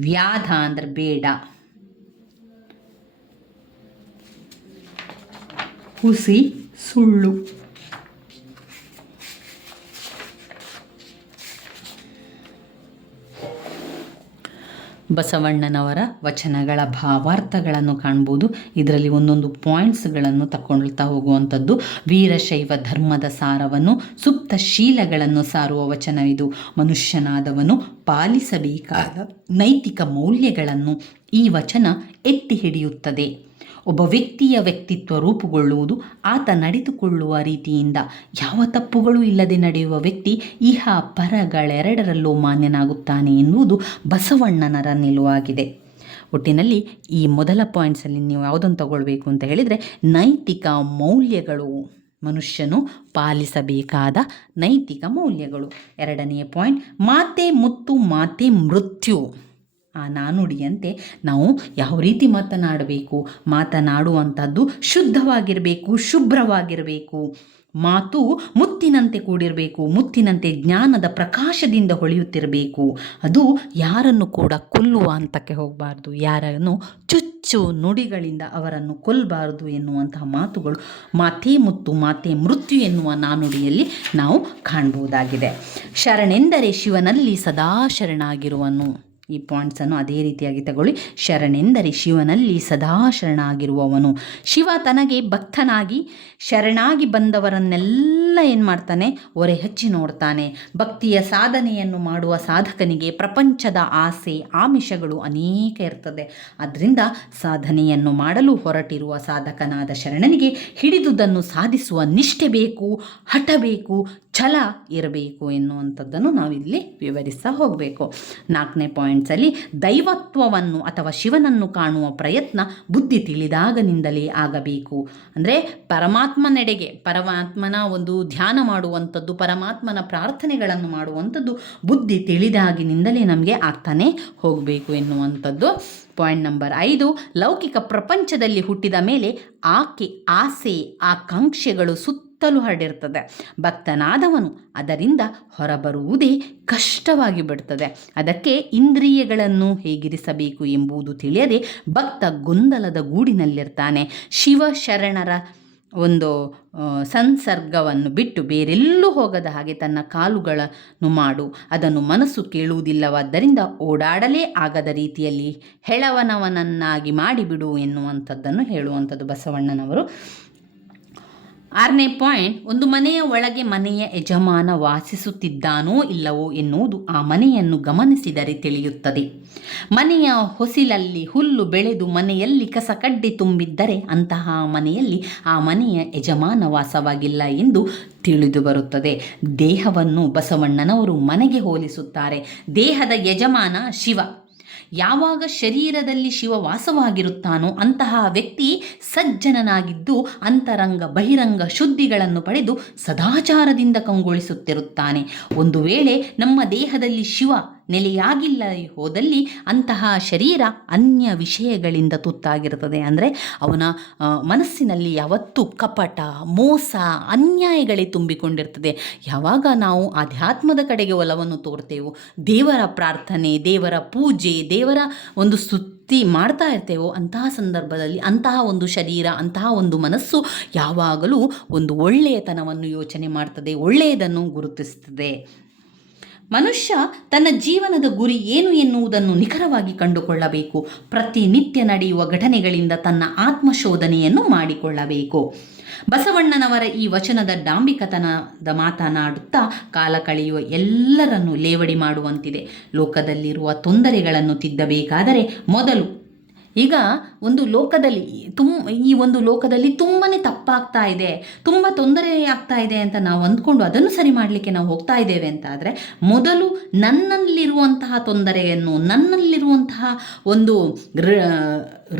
ವ್ಯಾಧ ಅಂದರೆ ಬೇಡ, ಹುಸಿ ಸುಳ್ಳು. ಬಸವಣ್ಣನವರ ವಚನಗಳ ಭಾವಾರ್ಥಗಳನ್ನು ಕಾಣ್ಬೋದು. ಇದರಲ್ಲಿ ಒಂದೊಂದು ಪಾಯಿಂಟ್ಸ್ಗಳನ್ನು ತಗೊಳ್ತಾ ಹೋಗುವಂಥದ್ದು. ವೀರಶೈವ ಧರ್ಮದ ಸಾರವನ್ನು, ಸುಪ್ತ ಶೀಲಗಳನ್ನು ಸಾರುವ ವಚನವಿದು. ಮನುಷ್ಯನಾದವನು ಪಾಲಿಸಬೇಕಾದ ನೈತಿಕ ಮೌಲ್ಯಗಳನ್ನು ಈ ವಚನ ಎತ್ತಿ ಹಿಡಿಯುತ್ತದೆ. ಒಬ್ಬ ವ್ಯಕ್ತಿಯ ವ್ಯಕ್ತಿತ್ವ ರೂಪುಗೊಳ್ಳುವುದು ಆತ ನಡೆದುಕೊಳ್ಳುವ ರೀತಿಯಿಂದ. ಯಾವ ತಪ್ಪುಗಳೂ ಇಲ್ಲದೆ ನಡೆಯುವ ವ್ಯಕ್ತಿ ಇಹ ಪರಗಳೆರಡರಲ್ಲೂ ಮಾನ್ಯನಾಗುತ್ತಾನೆ ಎನ್ನುವುದು ಬಸವಣ್ಣನರ ನಿಲುವಾಗಿದೆ. ಒಟ್ಟಿನಲ್ಲಿ ಈ ಮೊದಲ ಪಾಯಿಂಟ್ಸಲ್ಲಿ ನೀವು ಯಾವುದನ್ನು ತಗೊಳ್ಬೇಕು ಅಂತ ಹೇಳಿದರೆ, ನೈತಿಕ ಮೌಲ್ಯಗಳು, ಮನುಷ್ಯನು ಪಾಲಿಸಬೇಕಾದ ನೈತಿಕ ಮೌಲ್ಯಗಳು. ಎರಡನೆಯ ಪಾಯಿಂಟ್, ಮಾತೆ ಮುತ್ತು ಮಾತೆ ಮೃತ್ಯು. ಆ ನಾನುಡಿಯಂತೆ ನಾವು ಯಾವ ರೀತಿ ಮಾತನಾಡುವಂಥದ್ದು ಶುದ್ಧವಾಗಿರಬೇಕು, ಶುಭ್ರವಾಗಿರಬೇಕು. ಮಾತು ಮುತ್ತಿನಂತೆ ಕೂಡಿರಬೇಕು, ಮುತ್ತಿನಂತೆ ಜ್ಞಾನದ ಪ್ರಕಾಶದಿಂದ ಹೊಳೆಯುತ್ತಿರಬೇಕು. ಅದು ಯಾರನ್ನು ಕೂಡ ಕೊಲ್ಲುವ ಹಂತಕ್ಕೆ ಹೋಗಬಾರ್ದು, ಯಾರನ್ನು ಚುಚ್ಚು ನುಡಿಗಳಿಂದ ಅವರನ್ನು ಕೊಲ್ಲಬಾರ್ದು ಎನ್ನುವಂತಹ ಮಾತುಗಳು ಮಾತೆ ಮುತ್ತು ಮಾತೆ ಮೃತ್ಯು ಎನ್ನುವ ನಾನುಡಿಯಲ್ಲಿ ನಾವು ಕಾಣ್ಬೋದಾಗಿದೆ. ಶರಣೆಂದರೆ ಶಿವನಲ್ಲಿ ಸದಾ ಶರಣಾಗಿರುವನು. ಈ ಪಾಯಿಂಟ್ಸನ್ನು ಅದೇ ರೀತಿಯಾಗಿ ತಗೊಳ್ಳಿ. ಶರಣೆಂದರೆ ಶಿವನಲ್ಲಿ ಸದಾ ಶರಣಾಗಿರುವವನು. ಶಿವ ತನಗೆ ಭಕ್ತನಾಗಿ ಶರಣಾಗಿ ಬಂದವರನ್ನೆಲ್ಲ ಏನು ಮಾಡ್ತಾನೆ? ಒರೆ ಹಚ್ಚಿ ನೋಡ್ತಾನೆ. ಭಕ್ತಿಯ ಸಾಧನೆಯನ್ನು ಮಾಡುವ ಸಾಧಕನಿಗೆ ಪ್ರಪಂಚದ ಆಸೆ ಆಮಿಷಗಳು ಅನೇಕ ಇರ್ತದೆ. ಅದರಿಂದ ಸಾಧನೆಯನ್ನು ಮಾಡಲು ಹೊರಟಿರುವ ಸಾಧಕನಾದ ಶರಣನಿಗೆ ಹಿಡಿದುದನ್ನು ಸಾಧಿಸುವ ನಿಷ್ಠೆ ಬೇಕು, ಹಠ ಬೇಕು, ಛಲ ಇರಬೇಕು ಎನ್ನುವಂಥದ್ದನ್ನು ನಾವಿಲ್ಲಿ ವಿವರಿಸ್ತಾ ಹೋಗಬೇಕು. 4ನೇ ಪಾಯಿಂಟ್ಸಲ್ಲಿ ದೈವತ್ವವನ್ನು ಅಥವಾ ಶಿವನನ್ನು ಕಾಣುವ ಪ್ರಯತ್ನ ಬುದ್ಧಿ ತಿಳಿದಾಗನಿಂದಲೇ ಆಗಬೇಕು. ಅಂದರೆ ಪರಮಾತ್ಮನೆಡೆಗೆ, ಪರಮಾತ್ಮನ ಒಂದು ಧ್ಯಾನ ಮಾಡುವಂಥದ್ದು, ಪರಮಾತ್ಮನ ಪ್ರಾರ್ಥನೆಗಳನ್ನು ಮಾಡುವಂಥದ್ದು ಬುದ್ಧಿ ತಿಳಿದಾಗಿನಿಂದಲೇ ನಮಗೆ ಆಗ್ತಾನೆ ಹೋಗಬೇಕು ಎನ್ನುವಂಥದ್ದು. ಪಾಯಿಂಟ್ ನಂಬರ್ 5, ಲೌಕಿಕ ಪ್ರಪಂಚದಲ್ಲಿ ಹುಟ್ಟಿದ ಮೇಲೆ ಆಸೆ ಆಕಾಂಕ್ಷೆಗಳು ಸುತ್ತಲೂ ಹರಡಿರ್ತದೆ. ಭಕ್ತನಾದವನು ಅದರಿಂದ ಹೊರಬರುವುದೇ ಕಷ್ಟವಾಗಿ ಬಿಡ್ತದೆ. ಅದಕ್ಕೆ ಇಂದ್ರಿಯಗಳನ್ನು ಹೇಗಿರಿಸಬೇಕು ಎಂಬುದು ತಿಳಿಯದೆ ಭಕ್ತ ಗೊಂದಲದ ಗೂಡಿನಲ್ಲಿರ್ತಾನೆ. ಶಿವ ಶರಣರ ಒಂದು ಸಂಸರ್ಗವನ್ನು ಬಿಟ್ಟು ಬೇರೆಲ್ಲೂ ಹೋಗದ ಹಾಗೆ ತನ್ನ ಕಾಲುಗಳನ್ನು ಮಾಡು, ಅದನ್ನು ಮನಸ್ಸು ಕೇಳುವುದಿಲ್ಲವಾದ್ದರಿಂದ ಓಡಾಡಲೇ ಆಗದ ರೀತಿಯಲ್ಲಿ ಹೆಳವನವನನ್ನಾಗಿ ಮಾಡಿಬಿಡು ಎನ್ನುವಂಥದ್ದನ್ನು ಹೇಳುವಂಥದ್ದು ಬಸವಣ್ಣನವರು. 6ನೇ ಪಾಯಿಂಟ್, ಒಂದು ಮನೆಯ ಒಳಗೆ ಮನೆಯ ಯಜಮಾನ ವಾಸಿಸುತ್ತಿದ್ದಾನೋ ಇಲ್ಲವೋ ಎನ್ನುವುದು ಆ ಮನೆಯನ್ನು ಗಮನಿಸಿದರೆ ತಿಳಿಯುತ್ತದೆ. ಮನೆಯ ಹೊಸಿಲಲ್ಲಿ ಹುಲ್ಲು ಬೆಳೆದು ಮನೆಯಲ್ಲಿ ಕಸ ಕಡ್ಡಿ ತುಂಬಿದ್ದರೆ ಅಂತಹ ಮನೆಯಲ್ಲಿ ಆ ಮನೆಯ ಯಜಮಾನ ವಾಸವಾಗಿಲ್ಲ ಎಂದು ತಿಳಿದು ಬರುತ್ತದೆ. ದೇಹವನ್ನು ಬಸವಣ್ಣನವರು ಮನೆಗೆ ಹೋಲಿಸುತ್ತಾರೆ. ದೇಹದ ಯಜಮಾನ ಶಿವ. ಯಾವಾಗ ಶರೀರದಲ್ಲಿ ಶಿವ ವಾಸವಾಗಿರುತ್ತಾನೋ ಅಂತಹ ವ್ಯಕ್ತಿ ಸಜ್ಜನನಾಗಿದ್ದು ಅಂತರಂಗ ಬಹಿರಂಗ ಶುದ್ಧಿಗಳನ್ನು ಪಡೆದು ಸದಾಚಾರದಿಂದ ಕಂಗೊಳಿಸುತ್ತಿರುತ್ತಾನೆ. ಒಂದು ವೇಳೆ ನಮ್ಮ ದೇಹದಲ್ಲಿ ಶಿವ ನೆಲೆಯಾಗಿಲ್ಲ ಹೋದಲ್ಲಿ ಅಂತಹ ಶರೀರ ಅನ್ಯ ವಿಷಯಗಳಿಂದ ತುತ್ತಾಗಿರುತ್ತದೆ. ಅಂದರೆ ಅವನ ಮನಸ್ಸಿನಲ್ಲಿ ಯಾವತ್ತೂ ಕಪಟ, ಮೋಸ, ಅನ್ಯಾಯಗಳೇ ತುಂಬಿಕೊಂಡಿರ್ತದೆ. ಯಾವಾಗ ನಾವು ಆಧ್ಯಾತ್ಮದ ಕಡೆಗೆ ಒಲವನ್ನು ತೋರ್ತೇವೋ, ದೇವರ ಪ್ರಾರ್ಥನೆ, ದೇವರ ಪೂಜೆ, ದೇವರ ಒಂದು ಸ್ತುತಿ ಮಾಡ್ತಾ ಇರ್ತೇವೋ ಅಂತಹ ಸಂದರ್ಭದಲ್ಲಿ ಅಂತಹ ಒಂದು ಶರೀರ, ಅಂತಹ ಒಂದು ಮನಸ್ಸು ಯಾವಾಗಲೂ ಒಂದು ಒಳ್ಳೆಯತನವನ್ನು ಯೋಚನೆ ಮಾಡ್ತದೆ, ಒಳ್ಳೆಯದನ್ನು ಗುರುತಿಸ್ತದೆ. ಮನುಷ್ಯ ತನ್ನ ಜೀವನದ ಗುರಿ ಏನು ಎನ್ನುವುದನ್ನು ನಿಖರವಾಗಿ ಕಂಡುಕೊಳ್ಳಬೇಕು. ಪ್ರತಿನಿತ್ಯ ನಡೆಯುವ ಘಟನೆಗಳಿಂದ ತನ್ನ ಆತ್ಮಶೋಧನೆಯನ್ನು ಮಾಡಿಕೊಳ್ಳಬೇಕು. ಬಸವಣ್ಣನವರ ಈ ವಚನದ ಡಾಂಬಿಕತನದ ಮಾತನಾಡುತ್ತಾ ಕಾಲ ಕಳೆಯುವ ಎಲ್ಲರನ್ನೂ ಲೇವಡಿ ಮಾಡುವಂತಿದೆ. ಲೋಕದಲ್ಲಿರುವ ತೊಂದರೆಗಳನ್ನು ತಿದ್ದಬೇಕಾದರೆ ಮೊದಲು ಈಗ ಒಂದು ಲೋಕದಲ್ಲಿ ಈ ಒಂದು ಲೋಕದಲ್ಲಿ ತುಂಬಾ ತಪ್ಪಾಗ್ತಾ ಇದೆ, ತುಂಬ ತೊಂದರೆ ಆಗ್ತಾ ಇದೆ ಅಂತ ನಾವು ಅಂದ್ಕೊಂಡು ಅದನ್ನು ಸರಿ ಮಾಡಲಿಕ್ಕೆ ನಾವು ಹೋಗ್ತಾ ಇದ್ದೇವೆ ಅಂತ ಆದರೆ ಮೊದಲು ನನ್ನಲ್ಲಿರುವಂತಹ ತೊಂದರೆಯನ್ನು, ನನ್ನಲ್ಲಿರುವಂತಹ ಒಂದು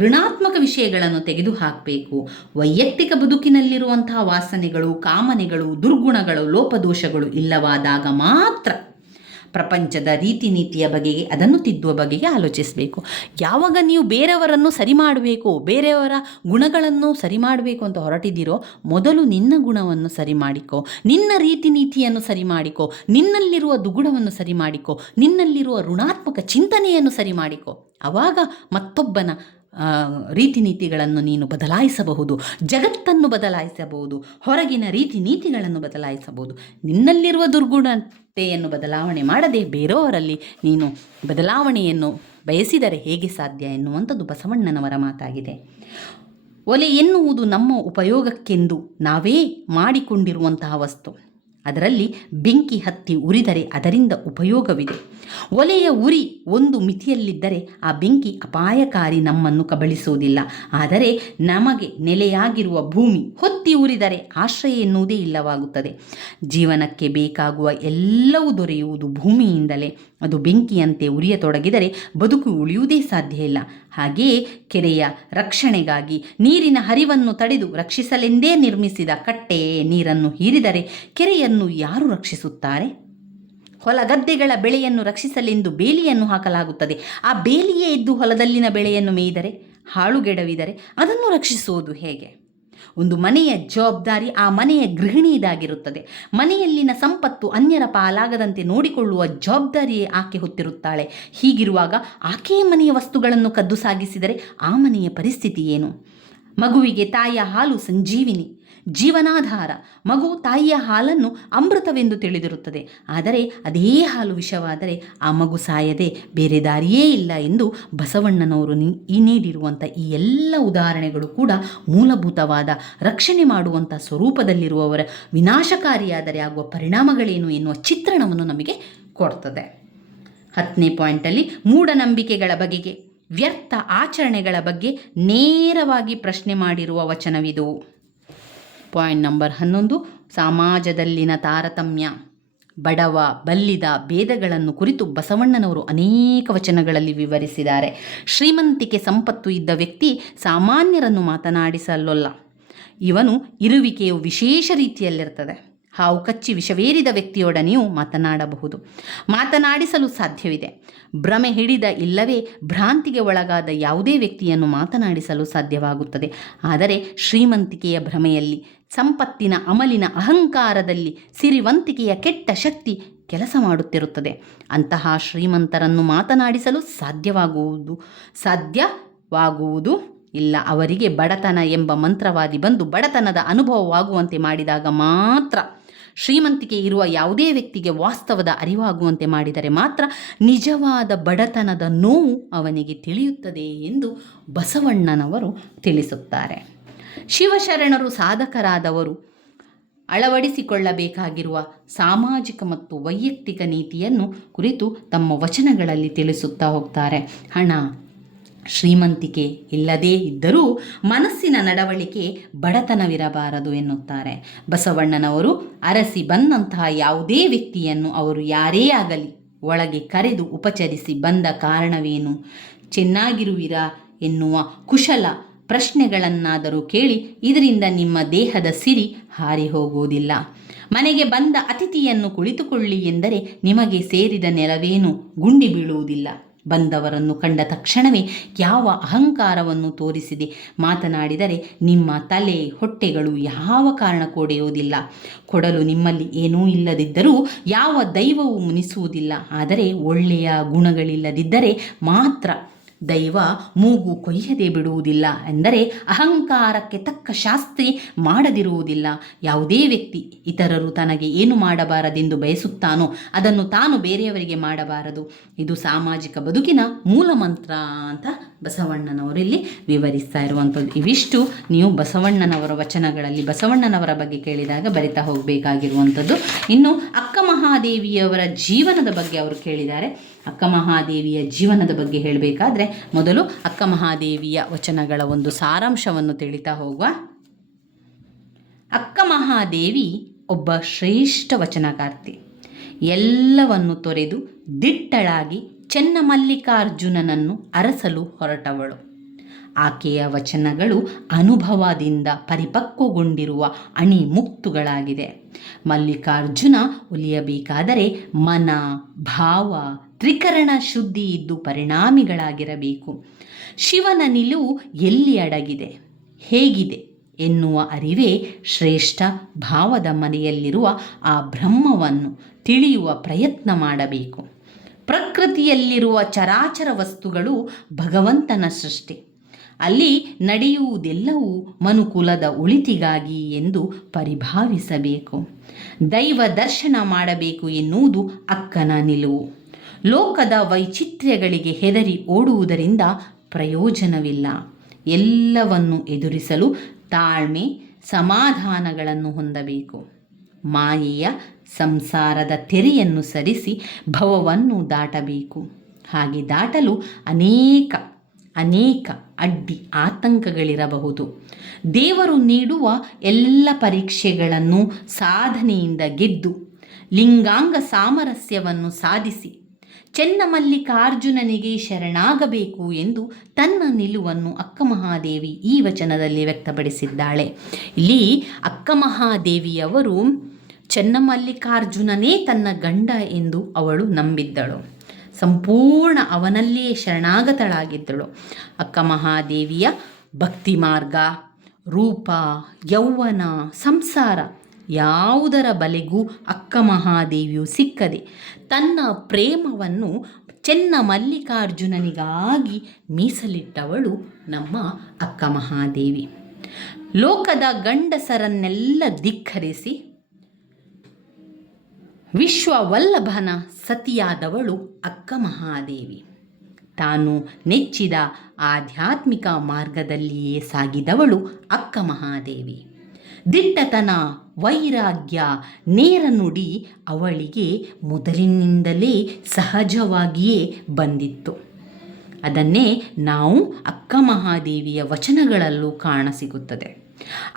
ಋಣಾತ್ಮಕ ವಿಷಯಗಳನ್ನು ತೆಗೆದು ಹಾಕಬೇಕು. ವೈಯಕ್ತಿಕ ಬದುಕಿನಲ್ಲಿರುವಂತಹ ವಾಸನೆಗಳು, ಕಾಮನೆಗಳು, ದುರ್ಗುಣಗಳು, ಲೋಪದೋಷಗಳು ಇಲ್ಲವಾದಾಗ ಮಾತ್ರ ಪ್ರಪಂಚದ ರೀತಿ ನೀತಿಯ ಬಗೆಗೆ, ಅದನ್ನು ತಿದ್ದುವ ಬಗೆಗೆ ಆಲೋಚಿಸಬೇಕು. ಯಾವಾಗ ನೀವು ಬೇರೆಯವರನ್ನು ಸರಿ ಮಾಡಬೇಕು, ಬೇರೆಯವರ ಗುಣಗಳನ್ನು ಸರಿ ಮಾಡಬೇಕು ಅಂತ ಹೊರಟಿದ್ದೀರೋ, ಮೊದಲು ನಿನ್ನ ಗುಣವನ್ನು ಸರಿ ಮಾಡಿಕೋ, ನಿನ್ನ ರೀತಿ ನೀತಿಯನ್ನು ಸರಿ ಮಾಡಿಕೋ, ನಿನ್ನಲ್ಲಿರುವ ದುಗುಣವನ್ನು ಸರಿ ಮಾಡಿಕೋ, ನಿನ್ನಲ್ಲಿರುವ ಋಣಾತ್ಮಕ ಚಿಂತನೆಯನ್ನು ಸರಿ ಮಾಡಿಕೋ. ಆವಾಗ ಮತ್ತೊಬ್ಬನ ರೀತಿ ನೀತಿಗಳನ್ನು ನೀನು ಬದಲಾಯಿಸಬಹುದು, ಜಗತ್ತನ್ನು ಬದಲಾಯಿಸಬಹುದು, ಹೊರಗಿನ ರೀತಿ ನೀತಿಗಳನ್ನು ಬದಲಾಯಿಸಬಹುದು. ನಿನ್ನಲ್ಲಿರುವ ದುರ್ಗುಣತೆಯನ್ನು ಬದಲಾವಣೆ ಮಾಡದೆ ಬೇರೆಯವರಲ್ಲಿ ನೀನು ಬದಲಾವಣೆಯನ್ನು ಬಯಸಿದರೆ ಹೇಗೆ ಸಾಧ್ಯ ಎನ್ನುವಂಥದ್ದು ಬಸವಣ್ಣನವರ ಮಾತಾಗಿದೆ. ಒಲೆ ಎನ್ನುವುದು ನಮ್ಮ ಉಪಯೋಗಕ್ಕೆಂದು ನಾವೇ ಮಾಡಿಕೊಂಡಿರುವಂತಹ ವಸ್ತು. ಅದರಲ್ಲಿ ಬೆಂಕಿ ಹತ್ತಿ ಉರಿದರೆ ಅದರಿಂದ ಉಪಯೋಗವಿದೆ. ಒಲೆಯ ಉರಿ ಒಂದು ಮಿತಿಯಲ್ಲಿದ್ದರೆ ಆ ಬೆಂಕಿ ಅಪಾಯಕಾರಿ, ನಮ್ಮನ್ನು ಕಬಳಿಸುವುದಿಲ್ಲ. ಆದರೆ ನಮಗೆ ನೆಲೆಯಾಗಿರುವ ಭೂಮಿ ಹೊತ್ತಿ ಉರಿದರೆ ಆಶ್ರಯ ಎನ್ನುವುದೇ ಇಲ್ಲವಾಗುತ್ತದೆ. ಜೀವನಕ್ಕೆ ಬೇಕಾಗುವ ಎಲ್ಲವೂ ದೊರೆಯುವುದು ಭೂಮಿಯಿಂದಲೇ. ಅದು ಬೆಂಕಿಯಂತೆ ಉರಿಯತೊಡಗಿದರೆ ಬದುಕು ಉಳಿಯುವುದೇ ಸಾಧ್ಯ ಇಲ್ಲ. ಹಾಗೆಯೇ ಕೆರೆಯ ರಕ್ಷಣೆಗಾಗಿ ನೀರಿನ ಹರಿವನ್ನು ತಡೆದು ರಕ್ಷಿಸಲೆಂದೇ ನಿರ್ಮಿಸಿದ ಕಟ್ಟೆ ನೀರನ್ನು ಹೀರಿದರೆ ಕೆರೆಯನ್ನು ಯಾರು ರಕ್ಷಿಸುತ್ತಾರೆ? ಹೊಲಗದ್ದೆಗಳ ಬೆಳೆಯನ್ನು ರಕ್ಷಿಸಲೆಂದು ಬೇಲಿಯನ್ನು ಹಾಕಲಾಗುತ್ತದೆ. ಆ ಬೇಲಿಯೇ ಇದ್ದು ಹೊಲದಲ್ಲಿನ ಬೆಳೆಯನ್ನು ಮೇಯ್ದರೆ, ಹಾಳುಗೆಡವಿದರೆ ಅದನ್ನು ರಕ್ಷಿಸುವುದು ಹೇಗೆ? ಒಂದು ಮನೆಯ ಜವಾಬ್ದಾರಿ ಆ ಮನೆಯ ಗೃಹಿಣಿಯದಾಗಿರುತ್ತದೆ. ಮನೆಯಲ್ಲಿನ ಸಂಪತ್ತು ಅನ್ಯರ ಪಾಲಾಗದಂತೆ ನೋಡಿಕೊಳ್ಳುವ ಜವಾಬ್ದಾರಿಯೇ ಆಕೆ ಹೊತ್ತಿರುತ್ತಾಳೆ. ಹೀಗಿರುವಾಗ ಆಕೆಯೇ ಮನೆಯ ವಸ್ತುಗಳನ್ನು ಕದ್ದು ಸಾಗಿಸಿದರೆ ಆ ಮನೆಯ ಪರಿಸ್ಥಿತಿ ಏನು? ಮಗುವಿಗೆ ತಾಯಿಯ ಹಾಲು ಸಂಜೀವಿನಿ, ಜೀವನಾಧಾರ. ಮಗು ತಾಯಿಯ ಹಾಲನ್ನು ಅಮೃತವೆಂದು ತಿಳಿದಿರುತ್ತದೆ. ಆದರೆ ಅದೇ ಹಾಲು ವಿಷವಾದರೆ ಆ ಮಗು ಸಾಯದೆ ಬೇರೆ ದಾರಿಯೇ ಇಲ್ಲ ಎಂದು ಬಸವಣ್ಣನವರು ನೀಡಿರುವಂಥ ಈ ಎಲ್ಲ ಉದಾಹರಣೆಗಳು ಕೂಡ ಮೂಲಭೂತವಾದ ರಕ್ಷಣೆ ಮಾಡುವಂಥ ಸ್ವರೂಪದಲ್ಲಿರುವವರ ವಿನಾಶಕಾರಿಯಾದರೆ ಆಗುವ ಪರಿಣಾಮಗಳೇನು ಎನ್ನುವ ಚಿತ್ರಣವನ್ನು ನಮಗೆ ಕೊಡ್ತದೆ. 10ನೇ ಪಾಯಿಂಟಲ್ಲಿ ಮೂಢನಂಬಿಕೆಗಳ ಬಗೆಗೆ, ವ್ಯರ್ಥ ಆಚರಣೆಗಳ ಬಗ್ಗೆ ನೇರವಾಗಿ ಪ್ರಶ್ನೆ ಮಾಡಿರುವ ವಚನವಿದು. ಪಾಯಿಂಟ್ ನಂಬರ್ 11, ಸಮಾಜದಲ್ಲಿನ ತಾರತಮ್ಯ, ಬಡವ ಬಲ್ಲಿದ ಭೇದಗಳನ್ನು ಕುರಿತು ಬಸವಣ್ಣನವರು ಅನೇಕ ವಚನಗಳಲ್ಲಿ ವಿವರಿಸಿದ್ದಾರೆ. ಶ್ರೀಮಂತಿಕೆ ಸಂಪತ್ತು ಇದ್ದ ವ್ಯಕ್ತಿ ಸಾಮಾನ್ಯರನ್ನು ಮಾತನಾಡಿಸಲೊಲ್ಲ. ಇವನು ಇರುವಿಕೆಯು ವಿಶೇಷ ರೀತಿಯಲ್ಲಿರ್ತದೆ. ಹಾವು ಕಚ್ಚಿ ವಿಷವೇರಿದ ವ್ಯಕ್ತಿಯೊಡನೆಯೂ ಮಾತನಾಡಬಹುದು, ಮಾತನಾಡಿಸಲು ಸಾಧ್ಯವಿದೆ. ಭ್ರಮೆ ಹಿಡಿದ ಇಲ್ಲವೇ ಭ್ರಾಂತಿಗೆ ಒಳಗಾದ ಯಾವುದೇ ವ್ಯಕ್ತಿಯನ್ನು ಮಾತನಾಡಿಸಲು ಸಾಧ್ಯವಾಗುತ್ತದೆ. ಆದರೆ ಶ್ರೀಮಂತಿಕೆಯ ಭ್ರಮೆಯಲ್ಲಿ, ಸಂಪತ್ತಿನ ಅಮಲಿನ ಅಹಂಕಾರದಲ್ಲಿ ಸಿರಿವಂತಿಕೆಯ ಕೆಟ್ಟ ಶಕ್ತಿ ಕೆಲಸ ಮಾಡುತ್ತಿರುತ್ತದೆ. ಅಂತಹ ಶ್ರೀಮಂತರನ್ನು ಮಾತನಾಡಿಸಲು ಸಾಧ್ಯವಾಗುವುದು ಇಲ್ಲ. ಅವರಿಗೆ ಬಡತನ ಎಂಬ ಮಂತ್ರವಾದಿ ಬಂದು ಬಡತನದ ಅನುಭವವಾಗುವಂತೆ ಮಾಡಿದಾಗ ಮಾತ್ರ, ಶ್ರೀಮಂತಿಕೆ ಇರುವ ಯಾವುದೇ ವ್ಯಕ್ತಿಗೆ ವಾಸ್ತವದ ಅರಿವಾಗುವಂತೆ ಮಾಡಿದರೆ ಮಾತ್ರ ನಿಜವಾದ ಬಡತನದ ನೋವು ಅವನಿಗೆ ತಿಳಿಯುತ್ತದೆ ಎಂದು ಬಸವಣ್ಣನವರು ತಿಳಿಸುತ್ತಾರೆ. ಶಿವಶರಣರು ಸಾಧಕರಾದವರು ಅಳವಡಿಸಿಕೊಳ್ಳಬೇಕಾಗಿರುವ ಸಾಮಾಜಿಕ ಮತ್ತು ವೈಯಕ್ತಿಕ ನೀತಿಯನ್ನು ಕುರಿತು ತಮ್ಮ ವಚನಗಳಲ್ಲಿ ತಿಳಿಸುತ್ತಾ ಹೋಗ್ತಾರೆ. ಹಣ, ಶ್ರೀಮಂತಿಕೆ ಇಲ್ಲದೇ ಇದ್ದರೂ ಮನಸ್ಸಿನ ನಡವಳಿಕೆ ಬಡತನವಿರಬಾರದು ಎನ್ನುತ್ತಾರೆ. ಬಸವಣ್ಣನವರು ಅರಸಿ ಬಂದಂತಹ ಯಾವುದೇ ವ್ಯಕ್ತಿಯನ್ನು ಅವರು ಯಾರೇ ಆಗಲಿ ಒಳಗೆ ಕರೆದು ಉಪಚರಿಸಿ ಬಂದ ಕಾರಣವೇನು, ಚೆನ್ನಾಗಿರುವಿರಾ ಎನ್ನುವ ಕುಶಲ ಪ್ರಶ್ನೆಗಳನ್ನಾದರೂ ಕೇಳಿ, ಇದರಿಂದ ನಿಮ್ಮ ದೇಹದ ಸಿರಿ ಹಾರಿ ಹೋಗುವುದಿಲ್ಲ. ಮನೆಗೆ ಬಂದ ಅತಿಥಿಯನ್ನು ಕುಳಿತುಕೊಳ್ಳಿ ಎಂದರೆ ನಿಮಗೆ ಸೇರಿದ ನೆಲವೇನು ಗುಂಡಿ ಬೀಳುವುದಿಲ್ಲ. ಬಂದವರನ್ನು ಕಂಡ ತಕ್ಷಣವೇ ಯಾವ ಅಹಂಕಾರವನ್ನು ತೋರಿಸಿದೆ ಮಾತನಾಡಿದರೆ ನಿಮ್ಮ ತಲೆ ಹೊಟ್ಟೆಗಳು ಯಾವ ಕಾರಣ ಕೊಡೆಯುವುದಿಲ್ಲ. ಕೊಡಲು ನಿಮ್ಮಲ್ಲಿ ಏನೂ ಇಲ್ಲದಿದ್ದರೂ ಯಾವ ದೈವವೂ ಮುನಿಸುವುದಿಲ್ಲ. ಆದರೆ ಒಳ್ಳೆಯ ಗುಣಗಳಿಲ್ಲದಿದ್ದರೆ ಮಾತ್ರ ದೈವ ಮೂಗು ಕೊಯ್ಯದೆ ಬಿಡುವುದಿಲ್ಲ. ಎಂದರೆ ಅಹಂಕಾರಕ್ಕೆ ತಕ್ಕ ಶಾಸ್ತಿ ಮಾಡದಿರುವುದಿಲ್ಲ. ಯಾವುದೇ ವ್ಯಕ್ತಿ ಇತರರು ತನಗೆ ಏನು ಮಾಡಬಾರದೆಂದು ಬಯಸುತ್ತಾನೋ ಅದನ್ನು ತಾನು ಬೇರೆಯವರಿಗೆ ಮಾಡಬಾರದು. ಇದು ಸಾಮಾಜಿಕ ಬದುಕಿನ ಮೂಲ ಮಂತ್ರ ಅಂತ ಬಸವಣ್ಣನವರು ಇಲ್ಲಿ ವಿವರಿಸ್ತಾ ಇರುವಂಥದ್ದು. ಇವಿಷ್ಟು ನೀವು ಬಸವಣ್ಣನವರ ವಚನಗಳಲ್ಲಿ ಬಸವಣ್ಣನವರ ಬಗ್ಗೆ ಕೇಳಿದಾಗ ಬರಿತಾ ಹೋಗಬೇಕಾಗಿರುವಂಥದ್ದು. ಇನ್ನು ಅಕ್ಕ ಮಹಾದೇವಿಯವರ ಜೀವನದ ಬಗ್ಗೆ ಅವರು ಕೇಳಿದ್ದಾರೆ. ಅಕ್ಕ ಮಹಾದೇವಿಯ ಜೀವನದ ಬಗ್ಗೆ ಹೇಳಬೇಕಾದ್ರೆ ಮೊದಲು ಅಕ್ಕ ಮಹಾದೇವಿಯ ವಚನಗಳ ಒಂದು ಸಾರಾಂಶವನ್ನು ತಿಳಿತಾ ಹೋಗುವ. ಅಕ್ಕ ಮಹಾದೇವಿ ಒಬ್ಬ ಶ್ರೇಷ್ಠ ವಚನಕಾರ್ತಿ. ಎಲ್ಲವನ್ನು ತೊರೆದು ದಿಟ್ಟಳಾಗಿ ಚೆನ್ನಮಲ್ಲಿಕಾರ್ಜುನನನ್ನು ಅರಸಲು ಹೊರಟವಳು. ಆಕೆಯ ವಚನಗಳು ಅನುಭವದಿಂದ ಪರಿಪಕ್ವಗೊಂಡಿರುವ ಅಣಿಮುಕ್ತುಗಳಾಗಿದೆ. ಮಲ್ಲಿಕಾರ್ಜುನ ಒಲಿಯಬೇಕಾದರೆ ಮನ, ಭಾವ, ತ್ರಿಕರಣ ಶುದ್ಧಿ ಇದ್ದು ಪರಿಣಾಮಿಗಳಾಗಿರಬೇಕು. ಶಿವನ ನಿಲುವು ಎಲ್ಲಿ ಅಡಗಿದೆ, ಹೇಗಿದೆ ಎನ್ನುವ ಅರಿವೇ ಶ್ರೇಷ್ಠ. ಭಾವದ ಮನೆಯಲ್ಲಿರುವ ಆ ಬ್ರಹ್ಮವನ್ನು ತಿಳಿಯುವ ಪ್ರಯತ್ನ ಮಾಡಬೇಕು. ಪ್ರಕೃತಿಯಲ್ಲಿರುವ ಚರಾಚರ ವಸ್ತುಗಳು ಭಗವಂತನ ಸೃಷ್ಟಿ. ಅಲ್ಲಿ ನಡೆಯುವುದೆಲ್ಲವೂ ಮನುಕುಲದ ಒಳಿತಿಗಾಗಿ ಎಂದು ಪರಿಭಾವಿಸಬೇಕು. ದೈವ ದರ್ಶನ ಮಾಡಬೇಕು ಎನ್ನುವುದು ಅಕ್ಕನ ನಿಲುವು. ಲೋಕದ ವೈಚಿತ್ರ್ಯಗಳಿಗೆ ಹೆದರಿ ಓಡುವುದರಿಂದ ಪ್ರಯೋಜನವಿಲ್ಲ. ಎಲ್ಲವನ್ನು ಎದುರಿಸಲು ತಾಳ್ಮೆ, ಸಮಾಧಾನಗಳನ್ನು ಹೊಂದಬೇಕು. ಮಾಯೆಯ ಸಂಸಾರದ ತೆರೆಯನ್ನು ಸರಿಸಿ ಭವವನ್ನು ದಾಟಬೇಕು. ಹಾಗೆ ದಾಟಲು ಅನೇಕ ಅಡ್ಡಿ ಆತಂಕಗಳಿರಬಹುದು. ದೇವರು ನೀಡುವ ಎಲ್ಲ ಪರೀಕ್ಷೆಗಳನ್ನು ಸಾಧನೆಯಿಂದ ಗೆದ್ದು ಲಿಂಗಾಂಗ ಸಾಮರಸ್ಯವನ್ನು ಸಾಧಿಸಿ ಚೆನ್ನಮಲ್ಲಿಕಾರ್ಜುನನಿಗೆ ಶರಣಾಗಬೇಕು ಎಂದು ತನ್ನ ನಿಲುವನ್ನು ಅಕ್ಕ ಮಹಾದೇವಿ ಈ ವಚನದಲ್ಲಿ ವ್ಯಕ್ತಪಡಿಸಿದ್ದಾಳೆ. ಇಲ್ಲಿ ಅಕ್ಕ ಮಹಾದೇವಿಯವರು ಚೆನ್ನಮಲ್ಲಿಕಾರ್ಜುನನೇ ತನ್ನ ಗಂಡ ಎಂದು ಅವಳು ನಂಬಿದ್ದಳು. ಸಂಪೂರ್ಣ ಅವನಲ್ಲಿಯೇ ಶರಣಾಗತಳಾಗಿದ್ದಳು. ಅಕ್ಕ ಮಹಾದೇವಿಯ ಭಕ್ತಿ ಮಾರ್ಗ, ರೂಪ, ಯೌವನ, ಸಂಸಾರ ಯಾವುದರ ಬಲೆಗೂ ಅಕ್ಕ ಮಹಾದೇವಿಯು ಸಿಕ್ಕದೆ ತನ್ನ ಪ್ರೇಮವನ್ನು ಚೆನ್ನಮಲ್ಲಿಕಾರ್ಜುನನಿಗಾಗಿ ಮೀಸಲಿಟ್ಟವಳು ನಮ್ಮ ಅಕ್ಕ ಮಹಾದೇವಿ. ಲೋಕದ ಗಂಡಸರನ್ನೆಲ್ಲ ಧಿಕ್ಕರಿಸಿ ವಿಶ್ವವಲ್ಲಭನ ಸತಿಯಾದವಳು ಅಕ್ಕ ಮಹಾದೇವಿ. ತಾನು ನೆಚ್ಚಿದ ಆಧ್ಯಾತ್ಮಿಕ ಮಾರ್ಗದಲ್ಲಿಯೇ ಸಾಗಿದವಳು ಅಕ್ಕ ಮಹಾದೇವಿ. ದಿಟ್ಟತನ, ವೈರಾಗ್ಯ, ನೇರ ನುಡಿ ಅವಳಿಗೆ ಮೊದಲಿನಿಂದಲೇ ಸಹಜವಾಗಿಯೇ ಬಂದಿತ್ತು. ಅದನ್ನೇ ನಾವು ಅಕ್ಕ ಮಹಾದೇವಿಯ ವಚನಗಳಲ್ಲೂ ಕಾಣಸಿಗುತ್ತದೆ.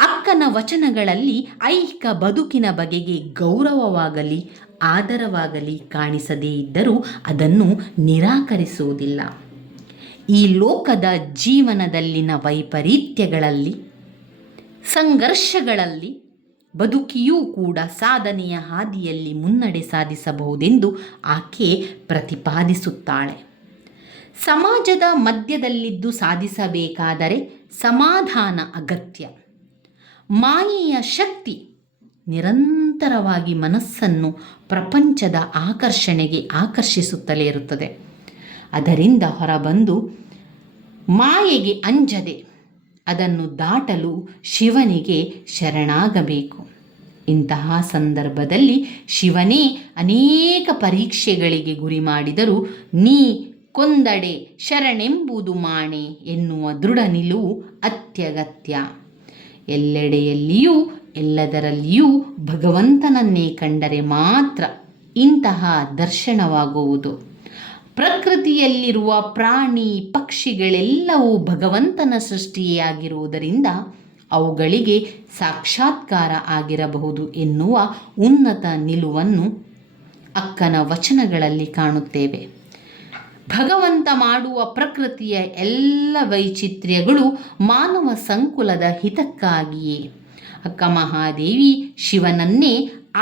ಅಕ್ಕನ ವಚನಗಳಲ್ಲಿ ಐಹಿಕ ಬದುಕಿನ ಬಗೆಗೆ ಗೌರವವಾಗಲಿ ಆದರವಾಗಲಿ ಕಾಣಿಸದೇ ಇದ್ದರೂ ಅದನ್ನು ನಿರಾಕರಿಸುವುದಿಲ್ಲ. ಈ ಲೋಕದ ಜೀವನದಲ್ಲಿನ ವೈಪರೀತ್ಯಗಳಲ್ಲಿ, ಸಂಘರ್ಷಗಳಲ್ಲಿ ಬದುಕಿಯೂ ಕೂಡ ಸಾಧನೆಯ ಹಾದಿಯಲ್ಲಿ ಮುನ್ನಡೆ ಸಾಧಿಸಬಹುದೆಂದು ಆಕೆ ಪ್ರತಿಪಾದಿಸುತ್ತಾಳೆ. ಸಮಾಜದ ಮಧ್ಯದಲ್ಲಿದ್ದು ಸಾಧಿಸಬೇಕಾದರೆ ಸಮಾಧಾನ ಅಗತ್ಯ. ಮಾಯೆಯ ಶಕ್ತಿ ನಿರಂತರವಾಗಿ ಮನಸ್ಸನ್ನು ಪ್ರಪಂಚದ ಆಕರ್ಷಣೆಗೆ ಆಕರ್ಷಿಸುತ್ತಲೇ ಇರುತ್ತದೆ. ಅದರಿಂದ ಹೊರಬಂದು ಮಾಯೆಗೆ ಅಂಜದೆ ಅದನ್ನು ದಾಟಲು ಶಿವನಿಗೆ ಶರಣಾಗಬೇಕು. ಇಂತಹ ಸಂದರ್ಭದಲ್ಲಿ ಶಿವನೇ ಅನೇಕ ಪರೀಕ್ಷೆಗಳಿಗೆ ಗುರಿ ಮಾಡಿದರೂ ನೀ ಕೊಂದಡೆ ಶರಣೆಂಬುದು ಮಾಣೆ ಎನ್ನುವ ದೃಢ ನಿಲುವು ಅತ್ಯಗತ್ಯ. ಎಲ್ಲೆಡೆಯಲ್ಲಿಯೂ ಎಲ್ಲದರಲ್ಲಿಯೂ ಭಗವಂತನನ್ನೇ ಕಂಡರೆ ಮಾತ್ರ ಇಂತಹ ದರ್ಶನವಾಗುವುದು. ಪ್ರಕೃತಿಯಲ್ಲಿರುವ ಪ್ರಾಣಿ ಪಕ್ಷಿಗಳೆಲ್ಲವೂ ಭಗವಂತನ ಸೃಷ್ಟಿಯಾಗಿರುವುದರಿಂದ ಅವುಗಳಿಗೆ ಸಾಕ್ಷಾತ್ಕಾರ ಆಗಿರಬಹುದು ಎನ್ನುವ ಉನ್ನತ ನಿಲುವನ್ನು ಅಕ್ಕನ ವಚನಗಳಲ್ಲಿ ಕಾಣುತ್ತೇವೆ. ಭಗವಂತ ಮಾಡುವ ಪ್ರಕೃತಿಯ ಎಲ್ಲ ವೈಚಿತ್ರ್ಯಗಳು ಮಾನವ ಸಂಕುಲದ ಹಿತಕ್ಕಾಗಿಯೇ. ಅಕ್ಕ ಮಹಾದೇವಿ ಶಿವನನ್ನೇ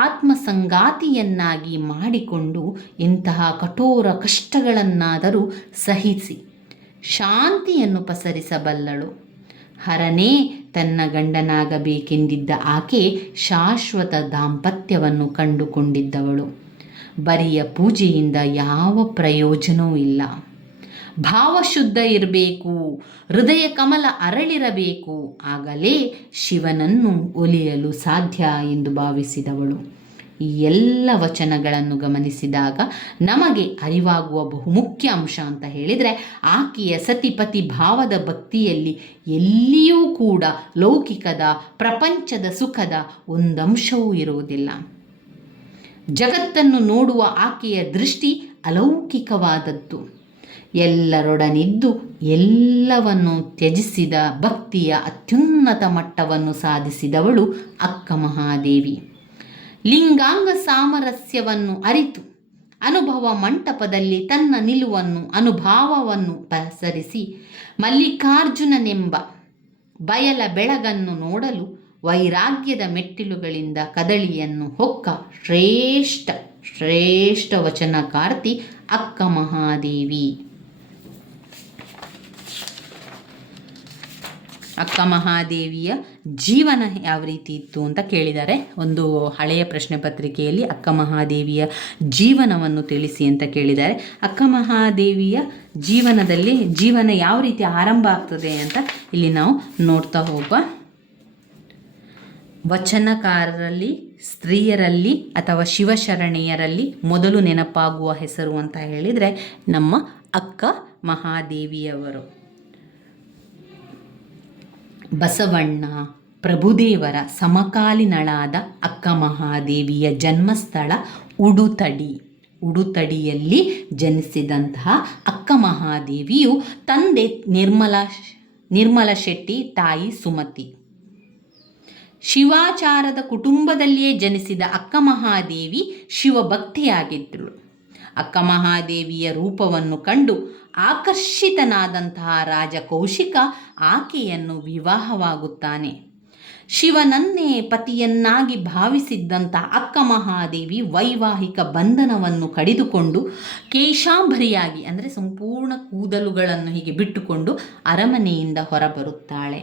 ಆತ್ಮಸಂಗಾತಿಯನ್ನಾಗಿ ಮಾಡಿಕೊಂಡು ಇಂತಹ ಕಠೋರ ಕಷ್ಟಗಳನ್ನಾದರೂ ಸಹಿಸಿ ಶಾಂತಿಯನ್ನು ಪಸರಿಸಬಲ್ಲಳು. ಹರನೇ ತನ್ನ ಗಂಡನಾಗಬೇಕೆಂದಿದ್ದ ಆಕೆ ಶಾಶ್ವತ ದಾಂಪತ್ಯವನ್ನು ಕಂಡುಕೊಂಡಿದ್ದವಳು. ಬರಿಯ ಪೂಜೆಯಿಂದ ಯಾವ ಪ್ರಯೋಜನವೂ ಇಲ್ಲ. ಭಾವಶುದ್ಧ ಇರಬೇಕು, ಹೃದಯ ಕಮಲ ಅರಳಿರಬೇಕು, ಆಗಲೇ ಶಿವನನ್ನು ಒಲಿಯಲು ಸಾಧ್ಯ ಎಂದು ಭಾವಿಸಿದವಳು. ಈ ಎಲ್ಲ ವಚನಗಳನ್ನು ಗಮನಿಸಿದಾಗ ನಮಗೆ ಅರಿವಾಗುವ ಬಹುಮುಖ್ಯ ಅಂಶ ಅಂತ ಹೇಳಿದರೆ, ಆಕೆಯ ಸತಿಪತಿ ಭಾವದ ಭಕ್ತಿಯಲ್ಲಿ ಎಲ್ಲಿಯೂ ಕೂಡ ಲೌಕಿಕದ ಪ್ರಪಂಚದ ಸುಖದ ಒಂದಂಶವೂ ಇರುವುದಿಲ್ಲ. ಜಗತ್ತನ್ನು ನೋಡುವ ಆಕೆಯ ದೃಷ್ಟಿ ಅಲೌಕಿಕವಾದದ್ದು. ಎಲ್ಲರೊಡನಿದ್ದು ಎಲ್ಲವನ್ನು ತ್ಯಜಿಸಿದ ಭಕ್ತಿಯ ಅತ್ಯುನ್ನತ ಮಟ್ಟವನ್ನು ಸಾಧಿಸಿದವಳು ಅಕ್ಕ ಮಹಾದೇವಿ. ಲಿಂಗಾಂಗ ಸಾಮರಸ್ಯವನ್ನು ಅರಿತು ಅನುಭವ ಮಂಟಪದಲ್ಲಿ ತನ್ನ ನಿಲುವನ್ನು ಅನುಭಾವವನ್ನು ಪಸರಿಸಿ ಮಲ್ಲಿಕಾರ್ಜುನನೆಂಬ ಬಯಲ ಬೆಳಗನ್ನು ನೋಡಲು ವೈರಾಗ್ಯದ ಮೆಟ್ಟಿಲುಗಳಿಂದ ಕದಳಿಯನ್ನು ಹೊಕ್ಕ ಶ್ರೇಷ್ಠ ವಚನಕಾರ್ತಿ ಅಕ್ಕ ಮಹಾದೇವಿ. ಅಕ್ಕ ಮಹಾದೇವಿಯ ಜೀವನ ಯಾವ ರೀತಿ ಇತ್ತು ಅಂತ ಕೇಳಿದ್ದಾರೆ. ಒಂದು ಹಳೆಯ ಪ್ರಶ್ನೆ ಪತ್ರಿಕೆಯಲ್ಲಿ ಅಕ್ಕ ಮಹಾದೇವಿಯ ಜೀವನವನ್ನು ತಿಳಿಸಿ ಅಂತ ಕೇಳಿದ್ದಾರೆ. ಅಕ್ಕ ಮಹಾದೇವಿಯ ಜೀವನ ಯಾವ ರೀತಿ ಆರಂಭ ಆಗ್ತದೆ ಅಂತ ಇಲ್ಲಿ ನಾವು ನೋಡ್ತಾ ಹೋಗುವ. ವಚನಕಾರರಲ್ಲಿ, ಸ್ತ್ರೀಯರಲ್ಲಿ ಅಥವಾ ಶಿವಶರಣೆಯರಲ್ಲಿ ಮೊದಲು ನೆನಪಾಗುವ ಹೆಸರು ಅಂತ ಹೇಳಿದರೆ ನಮ್ಮ ಅಕ್ಕ ಮಹಾದೇವಿಯವರು. ಬಸವಣ್ಣ, ಪ್ರಭುದೇವರ ಸಮಕಾಲೀನಳಾದ ಅಕ್ಕ ಮಹಾದೇವಿಯ ಜನ್ಮಸ್ಥಳ ಉಡುತಡಿಯಲ್ಲಿ ಜನಿಸಿದಂತಹ ಅಕ್ಕ ಮಹಾದೇವಿಯು ತಂದೆ ನಿರ್ಮಲ ಶೆಟ್ಟಿ, ತಾಯಿ ಸುಮತಿ. ಶಿವಾಚಾರದ ಕುಟುಂಬದಲ್ಲಿಯೇ ಜನಿಸಿದ ಅಕ್ಕ ಮಹಾದೇವಿ ಶಿವಭಕ್ತಿಯಾಗಿದ್ದಳು. ಅಕ್ಕ ಮಹಾದೇವಿಯ ರೂಪವನ್ನು ಕಂಡು ಆಕರ್ಷಿತನಾದಂತಹ ರಾಜ ಕೌಶಿಕ ಆಕೆಯನ್ನು ವಿವಾಹವಾಗುತ್ತಾನೆ. ಶಿವನನ್ನೇ ಪತಿಯನ್ನಾಗಿ ಭಾವಿಸಿದ್ದಂಥ ಅಕ್ಕ ಮಹಾದೇವಿ ವೈವಾಹಿಕ ಬಂಧನವನ್ನು ಕಡಿದುಕೊಂಡು ಕೇಶಾಂಬರಿಯಾಗಿ ಅಂದರೆ ಸಂಪೂರ್ಣ ಕೂದಲುಗಳನ್ನು ಹೀಗೆ ಬಿಟ್ಟುಕೊಂಡು ಅರಮನೆಯಿಂದ ಹೊರಬರುತ್ತಾಳೆ.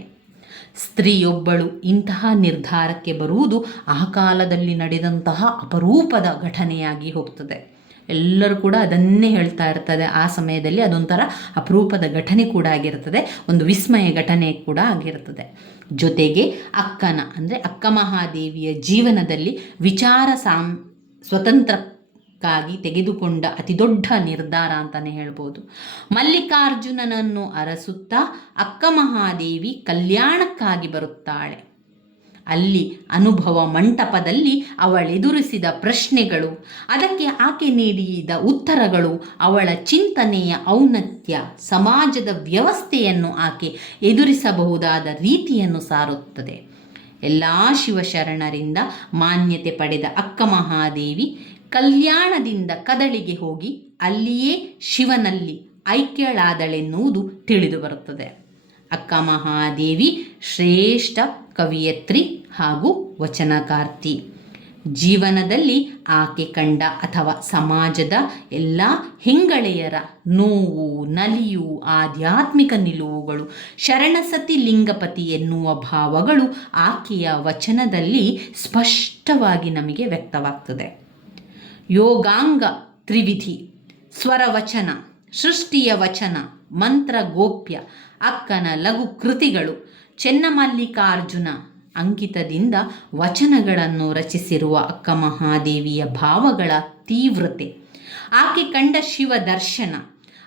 ಸ್ತ್ರೀಯೊಬ್ಬಳು ಇಂತಹ ನಿರ್ಧಾರಕ್ಕೆ ಬರುವುದು ಆ ಕಾಲದಲ್ಲಿ ನಡೆದಂತಹ ಅಪರೂಪದ ಘಟನೆಯಾಗಿ ಹೋಗ್ತದೆ. ಎಲ್ಲರೂ ಕೂಡ ಅದನ್ನೇ ಹೇಳ್ತಾ ಇರ್ತದೆ. ಆ ಸಮಯದಲ್ಲಿ ಅದೊಂಥರ ಅಪರೂಪದ ಘಟನೆ ಕೂಡ ಆಗಿರ್ತದೆ, ಒಂದು ವಿಸ್ಮಯ ಘಟನೆ ಕೂಡ ಆಗಿರ್ತದೆ. ಜೊತೆಗೆ ಅಕ್ಕ ಮಹಾದೇವಿಯ ಜೀವನದಲ್ಲಿ ವಿಚಾರ ಸ್ವತಂತ್ರಕ್ಕಾಗಿ ತೆಗೆದುಕೊಂಡ ಅತಿದೊಡ್ಡ ನಿರ್ಧಾರ ಅಂತಲೇ ಹೇಳ್ಬೋದು. ಮಲ್ಲಿಕಾರ್ಜುನನನ್ನು ಅರಸುತ್ತಾ ಅಕ್ಕ ಮಹಾದೇವಿ ಕಲ್ಯಾಣಕ್ಕಾಗಿ ಬರುತ್ತಾಳೆ. ಅಲ್ಲಿ ಅನುಭವ ಮಂಟಪದಲ್ಲಿ ಅವಳೆದುರಿಸಿದ ಪ್ರಶ್ನೆಗಳು, ಅದಕ್ಕೆ ಆಕೆ ನೀಡಿದ ಉತ್ತರಗಳು, ಅವಳ ಚಿಂತನೆಯ ಔನ್ನತ್ಯ, ಸಮಾಜದ ವ್ಯವಸ್ಥೆಯನ್ನು ಆಕೆ ಎದುರಿಸಬಹುದಾದ ರೀತಿಯನ್ನು ಸಾರುತ್ತದೆ. ಎಲ್ಲ ಶಿವಶರಣರಿಂದ ಮಾನ್ಯತೆ ಪಡೆದ ಅಕ್ಕ ಮಹಾದೇವಿ ಕಲ್ಯಾಣದಿಂದ ಕದಳಿಗೆ ಹೋಗಿ ಅಲ್ಲಿಯೇ ಶಿವನಲ್ಲಿ ಐಕ್ಯಳಾದಳೆನ್ನುವುದು ತಿಳಿದು ಬರುತ್ತದೆ. ಅಕ್ಕ ಮಹಾದೇವಿ ಶ್ರೇಷ್ಠ ಕವಿಯತ್ರಿ ಹಾಗೂ ವಚನಕಾರ್ತಿ. ಜೀವನದಲ್ಲಿ ಆಕೆ ಕಂಡ ಅಥವಾ ಸಮಾಜದ ಎಲ್ಲ ಹೆಂಗಳೆಯರ ನೋವು, ನಲಿವು, ಆಧ್ಯಾತ್ಮಿಕ ನಿಲುವುಗಳು, ಶರಣಸತಿ ಲಿಂಗಪತಿ ಎನ್ನುವ ಭಾವಗಳು ಆಕೆಯ ವಚನದಲ್ಲಿ ಸ್ಪಷ್ಟವಾಗಿ ನಮಗೆ ವ್ಯಕ್ತವಾಗ್ತದೆ. ಯೋಗಾಂಗ ತ್ರಿವಿಧಿ, ಸ್ವರವಚನ, ಸೃಷ್ಟಿಯ ವಚನ, ಮಂತ್ರ ಗೋಪ್ಯ, ಅಕ್ಕನ ಲಘು ಕೃತಿಗಳು, ಚೆನ್ನಮಲ್ಲಿಕಾರ್ಜುನ ಅಂಕಿತದಿಂದ ವಚನಗಳನ್ನು ರಚಿಸಿರುವ ಅಕ್ಕ ಮಹಾದೇವಿಯ ಭಾವಗಳ ತೀವ್ರತೆ, ಆಕೆ ಕಂಡ ಶಿವ ದರ್ಶನ,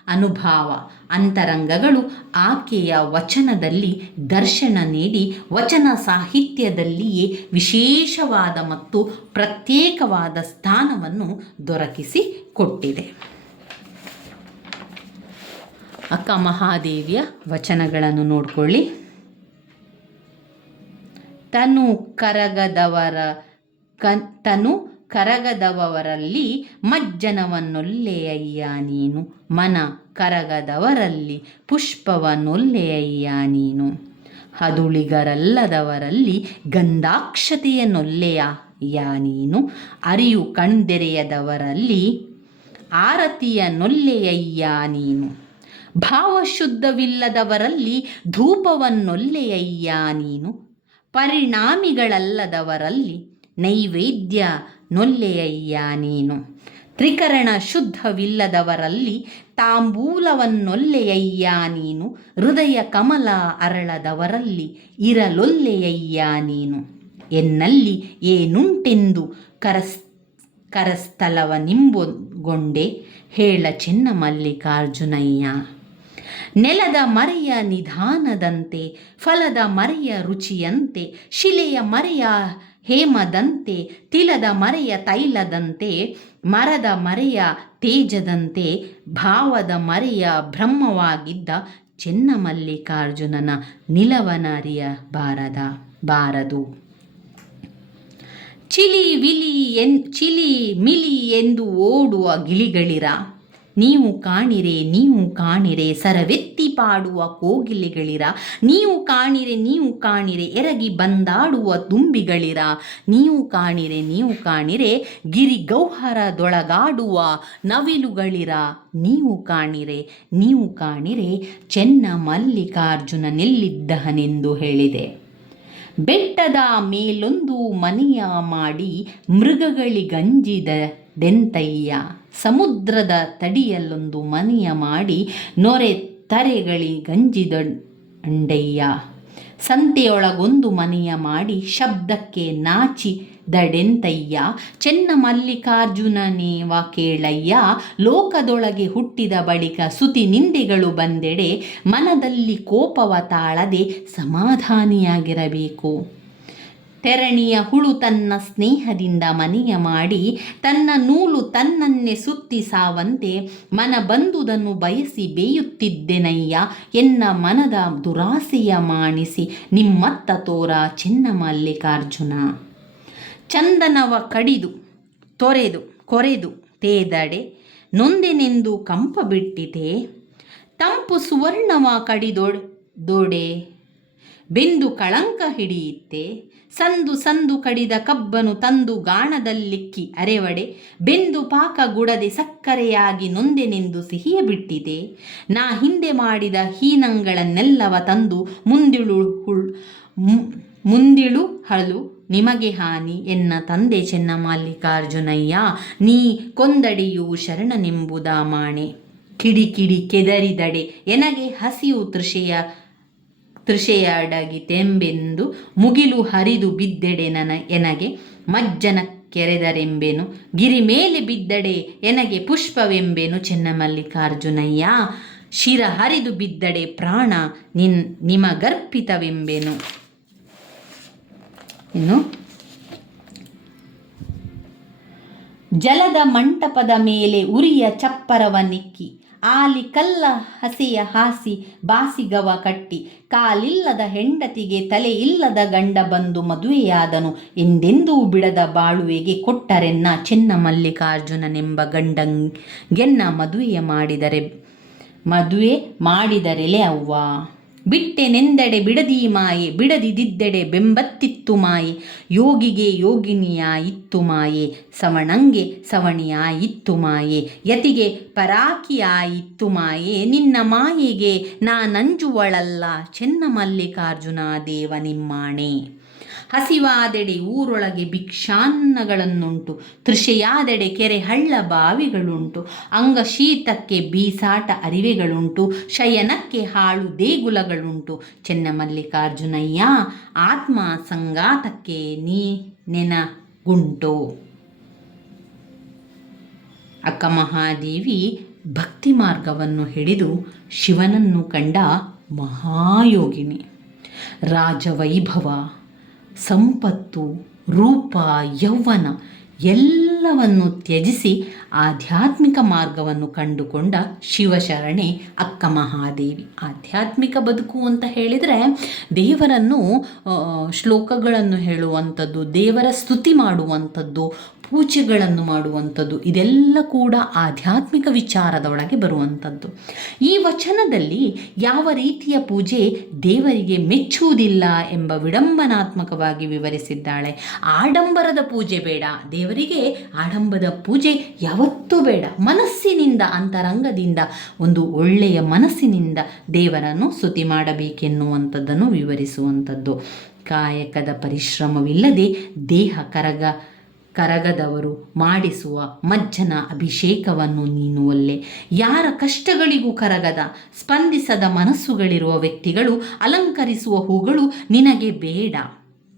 ಅನುಭವ, ಅಂತರಂಗಗಳು ಆಕೆಯ ವಚನದಲ್ಲಿ ದರ್ಶನ ನೀಡಿ ವಚನ ಸಾಹಿತ್ಯದಲ್ಲಿಯೇ ವಿಶೇಷವಾದ ಮತ್ತು ಪ್ರತ್ಯೇಕವಾದ ಸ್ಥಾನವನ್ನು ದೊರಕಿಸಿಕೊಟ್ಟಿದೆ. ಅಕ್ಕ ಮಹಾದೇವಿಯ ವಚನಗಳನ್ನು ನೋಡಿಕೊಳ್ಳಿ. ತನು ಕರಗದವರಲ್ಲಿ ಮಜ್ಜನವನ್ನೊಲ್ಲೆಯಯ್ಯ ನೀನು, ಮನ ಕರಗದವರಲ್ಲಿ ಪುಷ್ಪವನ್ನೊಲ್ಲೆಯಯ್ಯ ನೀನು, ಹದುಳಿಗರಲ್ಲದವರಲ್ಲಿ ಗಂಧಾಕ್ಷತೆಯನ್ನೊಲ್ಲೆಯಯ್ಯ ನೀನು, ಅರಿಯು ಕಣ್ದೆರೆಯದವರಲ್ಲಿ ಆರತಿಯನ್ನೊಲ್ಲೆಯಯ್ಯ ನೀನು, ಭಾವಶುದ್ಧವಿಲ್ಲದವರಲ್ಲಿ ಧೂಪವನ್ನೊಲ್ಲೆಯಯ್ಯ ನೀನು, ಪರಿಣಾಮಿಗಳಲ್ಲದವರಲ್ಲಿ ನೈವೇದ್ಯ ನೊಲ್ಲೆಯಯ್ಯ ನೀನು, ತ್ರಿಕರಣ ಶುದ್ಧವಿಲ್ಲದವರಲ್ಲಿ ತಾಂಬೂಲವನ್ನೊಲ್ಲೆಯಯ್ಯ ನೀನು, ಹೃದಯ ಕಮಲ ಅರಳದವರಲ್ಲಿ ಇರಲೊಲ್ಲೆಯಯ್ಯ ನೀನು, ಎನ್ನಲ್ಲಿ ಏನುಂಟೆಂದು ಕರಸ್ಥಲವನಿಂಬೊಗೊಂಡೆ ಹೇಳ ಚೆನ್ನಮಲ್ಲಿಕಾರ್ಜುನಯ್ಯ, ನೆಲದ ಮರೆಯ ನಿಧಾನದಂತೆ, ಫಲದ ಮರೆಯ ರುಚಿಯಂತೆ, ಶಿಲೆಯ ಮರೆಯ ಹೇಮದಂತೆ, ತಿಲದ ಮರೆಯ ತೈಲದಂತೆ, ಮರದ ಮರೆಯ ತೇಜದಂತೆ, ಭಾವದ ಮರೆಯ ಬ್ರಹ್ಮವಾಗಿದ್ದ ಚೆನ್ನಮಲ್ಲಿಕಾರ್ಜುನನ ನಿಲವನರಿಯಬಾರದು. ಚಿಲಿ ಮಿಲಿ ಎಂದು ಓಡುವ ಗಿಳಿಗಳಿರ, ನೀವು ಕಾಣಿರೆ ಸರವೆತ್ತಿ ಪಾಡುವ ಕೋಗಿಲೆಗಳಿರ, ನೀವು ಕಾಣಿರೆ ಎರಗಿ ಬಂದಾಡುವ ದುಂಬಿಗಳಿರ, ನೀವು ಕಾಣಿರೆ ಗಿರಿಗೌಹರದೊಳಗಾಡುವ ನವಿಲುಗಳಿರ, ನೀವು ಕಾಣಿರೆ ಚೆನ್ನಮಲ್ಲಿಕಾರ್ಜುನನೆಲ್ಲಿದ್ದಹನೆಂದು ಹೇಳಿದೆ. ಬೆಟ್ಟದ ಮೇಲೊಂದು ಮನೆಯ ಮಾಡಿ ಮೃಗಗಳಿಗಂಜಿದೆಂತಯ್ಯ, ಸಮುದ್ರದ ತಡಿಯಲ್ಲೊಂದು ಮನೆಯ ಮಾಡಿ ನೊರೆ ತರೆಗಳಿಗಂಜಿದಂಡಯ್ಯ, ಸಂತೆಯೊಳಗೊಂದು ಮನೆಯ ಮಾಡಿ ಶಬ್ದಕ್ಕೆ ನಾಚಿದಡೆಂತಯ್ಯ, ಚೆನ್ನಮಲ್ಲಿಕಾರ್ಜುನನೇವ ಕೇಳಯ್ಯ, ಲೋಕದೊಳಗೆ ಹುಟ್ಟಿದ ಬಳಿಕ ಸುತಿ ನಿಂದೆಗಳು ಬಂದೆಡೆ ಮನದಲ್ಲಿ ಕೋಪವ ತಾಳದೆ ಸಮಾಧಾನಿಯಾಗಿರಬೇಕು. ತೆರಣಿಯ ಹುಳು ತನ್ನ ಸ್ನೇಹದಿಂದ ಮನೆಯ ಮಾಡಿ ತನ್ನ ನೂಲು ತನ್ನನ್ನೇ ಸುತ್ತಿ ಸಾವಂತೆ ಮನ ಬಂದುದನ್ನು ಬಯಸಿ ಬೇಯುತ್ತಿದ್ದೆನಯ್ಯ, ಎನ್ನ ಮನದ ದುರಾಸೆಯ ಮಾಣಿಸಿ ನಿಮ್ಮತ್ತ ತೋರ ಚೆನ್ನಮಲ್ಲಿಕಾರ್ಜುನ. ಚಂದನವ ಕಡಿದು ಕೊರೆದು ತೇದಡೆ ನೊಂದೆನೆಂದು ಕಂಪ ಬಿಟ್ಟಿತೆ, ತಂಪು ಸುವರ್ಣವ ಕಡಿದೊಡೆ ಬೆಂದು ಕಳಂಕ ಹಿಡಿಯಿತ್ತೆ, ಸಂದು ಕಡಿದ ಕಬ್ಬನು ತಂದು ಗಾಣದಲ್ಲಿಕ್ಕಿ ಅರೆವಡೆ ಬೆಂದು ಪಾಕ ಗುಡದೆ ಸಕ್ಕರೆಯಾಗಿ ನೊಂದೆನೆಂದು ಸಿಹಿಯ ಬಿಟ್ಟಿದೆ, ನಾ ಹಿಂದೆ ಮಾಡಿದ ಹೀನಂಗಳನ್ನೆಲ್ಲವ ತಂದು ಮುಂದಿಳು ಹಳು ನಿಮಗೆ ಹಾನಿ, ಎನ್ನ ತಂದೆ ಚೆನ್ನಮಲ್ಲಿಕಾರ್ಜುನಯ್ಯ, ನೀ ಕೊಂದಡೆಯು ಶರಣನೆಂಬುದ ಮಾಣೆ, ಕಿಡಿ ಕೆದರಿದಡೆ ಎನಗೆ ಹಸಿವು ತೃಷೆಯಡಗಿತೆಂಬೆಂದು, ಮುಗಿಲು ಹರಿದು ಬಿದ್ದೆಡೆ ಎನಗೆ ಮಜ್ಜನ ಕೆರೆದರೆಂಬೆನು, ಗಿರಿ ಮೇಲೆ ಬಿದ್ದಡೆ ಎನಗೆ ಪುಷ್ಪವೆಂಬೆನು ಚೆನ್ನಮಲ್ಲಿಕಾರ್ಜುನಯ್ಯ, ಶಿರ ಹರಿದು ಬಿದ್ದಡೆ ಪ್ರಾಣ ನಿಮಗರ್ಪಿತವೆಂಬೆನು. ಇನ್ನು ಜಲದ ಮಂಟಪದ ಮೇಲೆ ಉರಿಯ ಚಪ್ಪರವನ್ನಿಕ್ಕಿ, ಆಲಿ ಕಲ್ಲ ಹಸೆಯ ಹಾಸಿ ಬಾಸಿಗವ ಕಟ್ಟಿ, ಕಾಲಿಲ್ಲದ ಹೆಂಡತಿಗೆ ತಲೆ ಇಲ್ಲದ ಗಂಡ ಬಂದು ಮದುವೆಯಾದನು, ಎಂದೆಂದೂ ಬಿಡದ ಬಾಳುವೆಗೆ ಕೊಟ್ಟರೆನ್ನ ಚೆನ್ನಮಲ್ಲಿಕಾರ್ಜುನನೆಂಬ ಗಂಡಂಗೆನ್ನ ಮದುವೆ ಮಾಡಿದರೆಲೆ ಅವ್ವ, ಬಿಟ್ಟೆನೆಂದೆಡೆ ಬಿಡದಿ ಮಾಯೆ, ಬಿಡದಿದ್ದೆಡೆ ಬೆಂಬತ್ತಿತ್ತು ಮಾಯೆ. ಯೋಗಿಗೆ ಯೋಗಿನಿಯಾಯಿತ್ತು ಮಾಯೆ, ಸವಣಂಗೆ ಸವಣಿಯಾಯಿತ್ತು ಮಾಯೆ. ಯತಿಗೆ ಪರಾಕಿಯಾಯಿತ್ತು ಮಾಯೆ, ನಿನ್ನ ಮಾಯೆಗೆ ನಾನಂಜುವಳಲ್ಲ ಚೆನ್ನ ಮಲ್ಲಿಕಾರ್ಜುನ ದೇವ ನಿಮ್ಮಾಣೆ. ಹಸಿವಾದೆಡೆ ಊರೊಳಗೆ ಭಿಕ್ಷಾನ್ನಗಳನ್ನುಂಟು, ತೃಷೆಯಾದೆಡೆ ಕೆರೆ ಹಳ್ಳ ಬಾವಿಗಳುಂಟು. ಅಂಗಶೀತಕ್ಕೆ ಬೀಸಾಟ ಅರಿವೆಗಳುಂಟು, ಶಯನಕ್ಕೆ ಹಾಳು ದೇಗುಲಗಳುಂಟು. ಚೆನ್ನಮಲ್ಲಿಕಾರ್ಜುನಯ್ಯ ಆತ್ಮ ಸಂಗಾತಕ್ಕೆ ನೀ ನೆನಗುಂಟು. ಅಕ್ಕ ಮಹಾದೇವಿ ಭಕ್ತಿ ಮಾರ್ಗವನ್ನು ಹಿಡಿದು ಶಿವನನ್ನು ಕಂಡ ಮಹಾಯೋಗಿನಿ. ರಾಜವೈಭವ, ಸಂಪತ್ತು, ರೂಪ, ಯೌವನ ಎಲ್ಲವನ್ನು ತ್ಯಜಿಸಿ ಆಧ್ಯಾತ್ಮಿಕ ಮಾರ್ಗವನ್ನು ಕಂಡುಕೊಂಡ ಶಿವಶರಣೆ ಅಕ್ಕ ಮಹಾದೇವಿ. ಆಧ್ಯಾತ್ಮಿಕ ಬದುಕು ಅಂತ ಹೇಳಿದರೆ ದೇವರನ್ನು ಶ್ಲೋಕಗಳನ್ನು ಹೇಳುವಂಥದ್ದು, ದೇವರ ಸ್ತುತಿ ಮಾಡುವಂಥದ್ದು, ಪೂಜೆಗಳನ್ನು ಮಾಡುವಂಥದ್ದು, ಇದೆಲ್ಲ ಕೂಡ ಆಧ್ಯಾತ್ಮಿಕ ವಿಚಾರದ ಒಳಗೆ ಬರುವಂಥದ್ದು. ಈ ವಚನದಲ್ಲಿ ಯಾವ ರೀತಿಯ ಪೂಜೆ ದೇವರಿಗೆ ಮೆಚ್ಚುವುದಿಲ್ಲ ಎಂಬ ವಿಡಂಬನಾತ್ಮಕವಾಗಿ ವಿವರಿಸಿದ್ದಾಳೆ. ಆಡಂಬರದ ಪೂಜೆ ಬೇಡ, ದೇವರಿಗೆ ಆಡಂಬರದ ಪೂಜೆ ಯಾವತ್ತೂ ಬೇಡ. ಮನಸ್ಸಿನಿಂದ, ಅಂತರಂಗದಿಂದ, ಒಂದು ಒಳ್ಳೆಯ ಮನಸ್ಸಿನಿಂದ ದೇವರನ್ನು ಸ್ತುತಿ ಮಾಡಬೇಕೆನ್ನುವಂಥದ್ದನ್ನು ವಿವರಿಸುವಂಥದ್ದು. ಕಾಯಕದ ಪರಿಶ್ರಮವಿಲ್ಲದೆ ದೇಹ ಕರಗದವರು ಮಾಡಿಸುವ ಮಜ್ಜನ ಅಭಿಷೇಕವನ್ನು ನೀನು ಒಲ್ಲೆ. ಯಾರ ಕಷ್ಟಗಳಿಗೂ ಕರಗದ ಸ್ಪಂದಿಸದ ಮನಸ್ಸುಗಳಿರುವ ವ್ಯಕ್ತಿಗಳು ಅಲಂಕರಿಸುವ ಹೂಗಳು ನಿನಗೆ ಬೇಡ.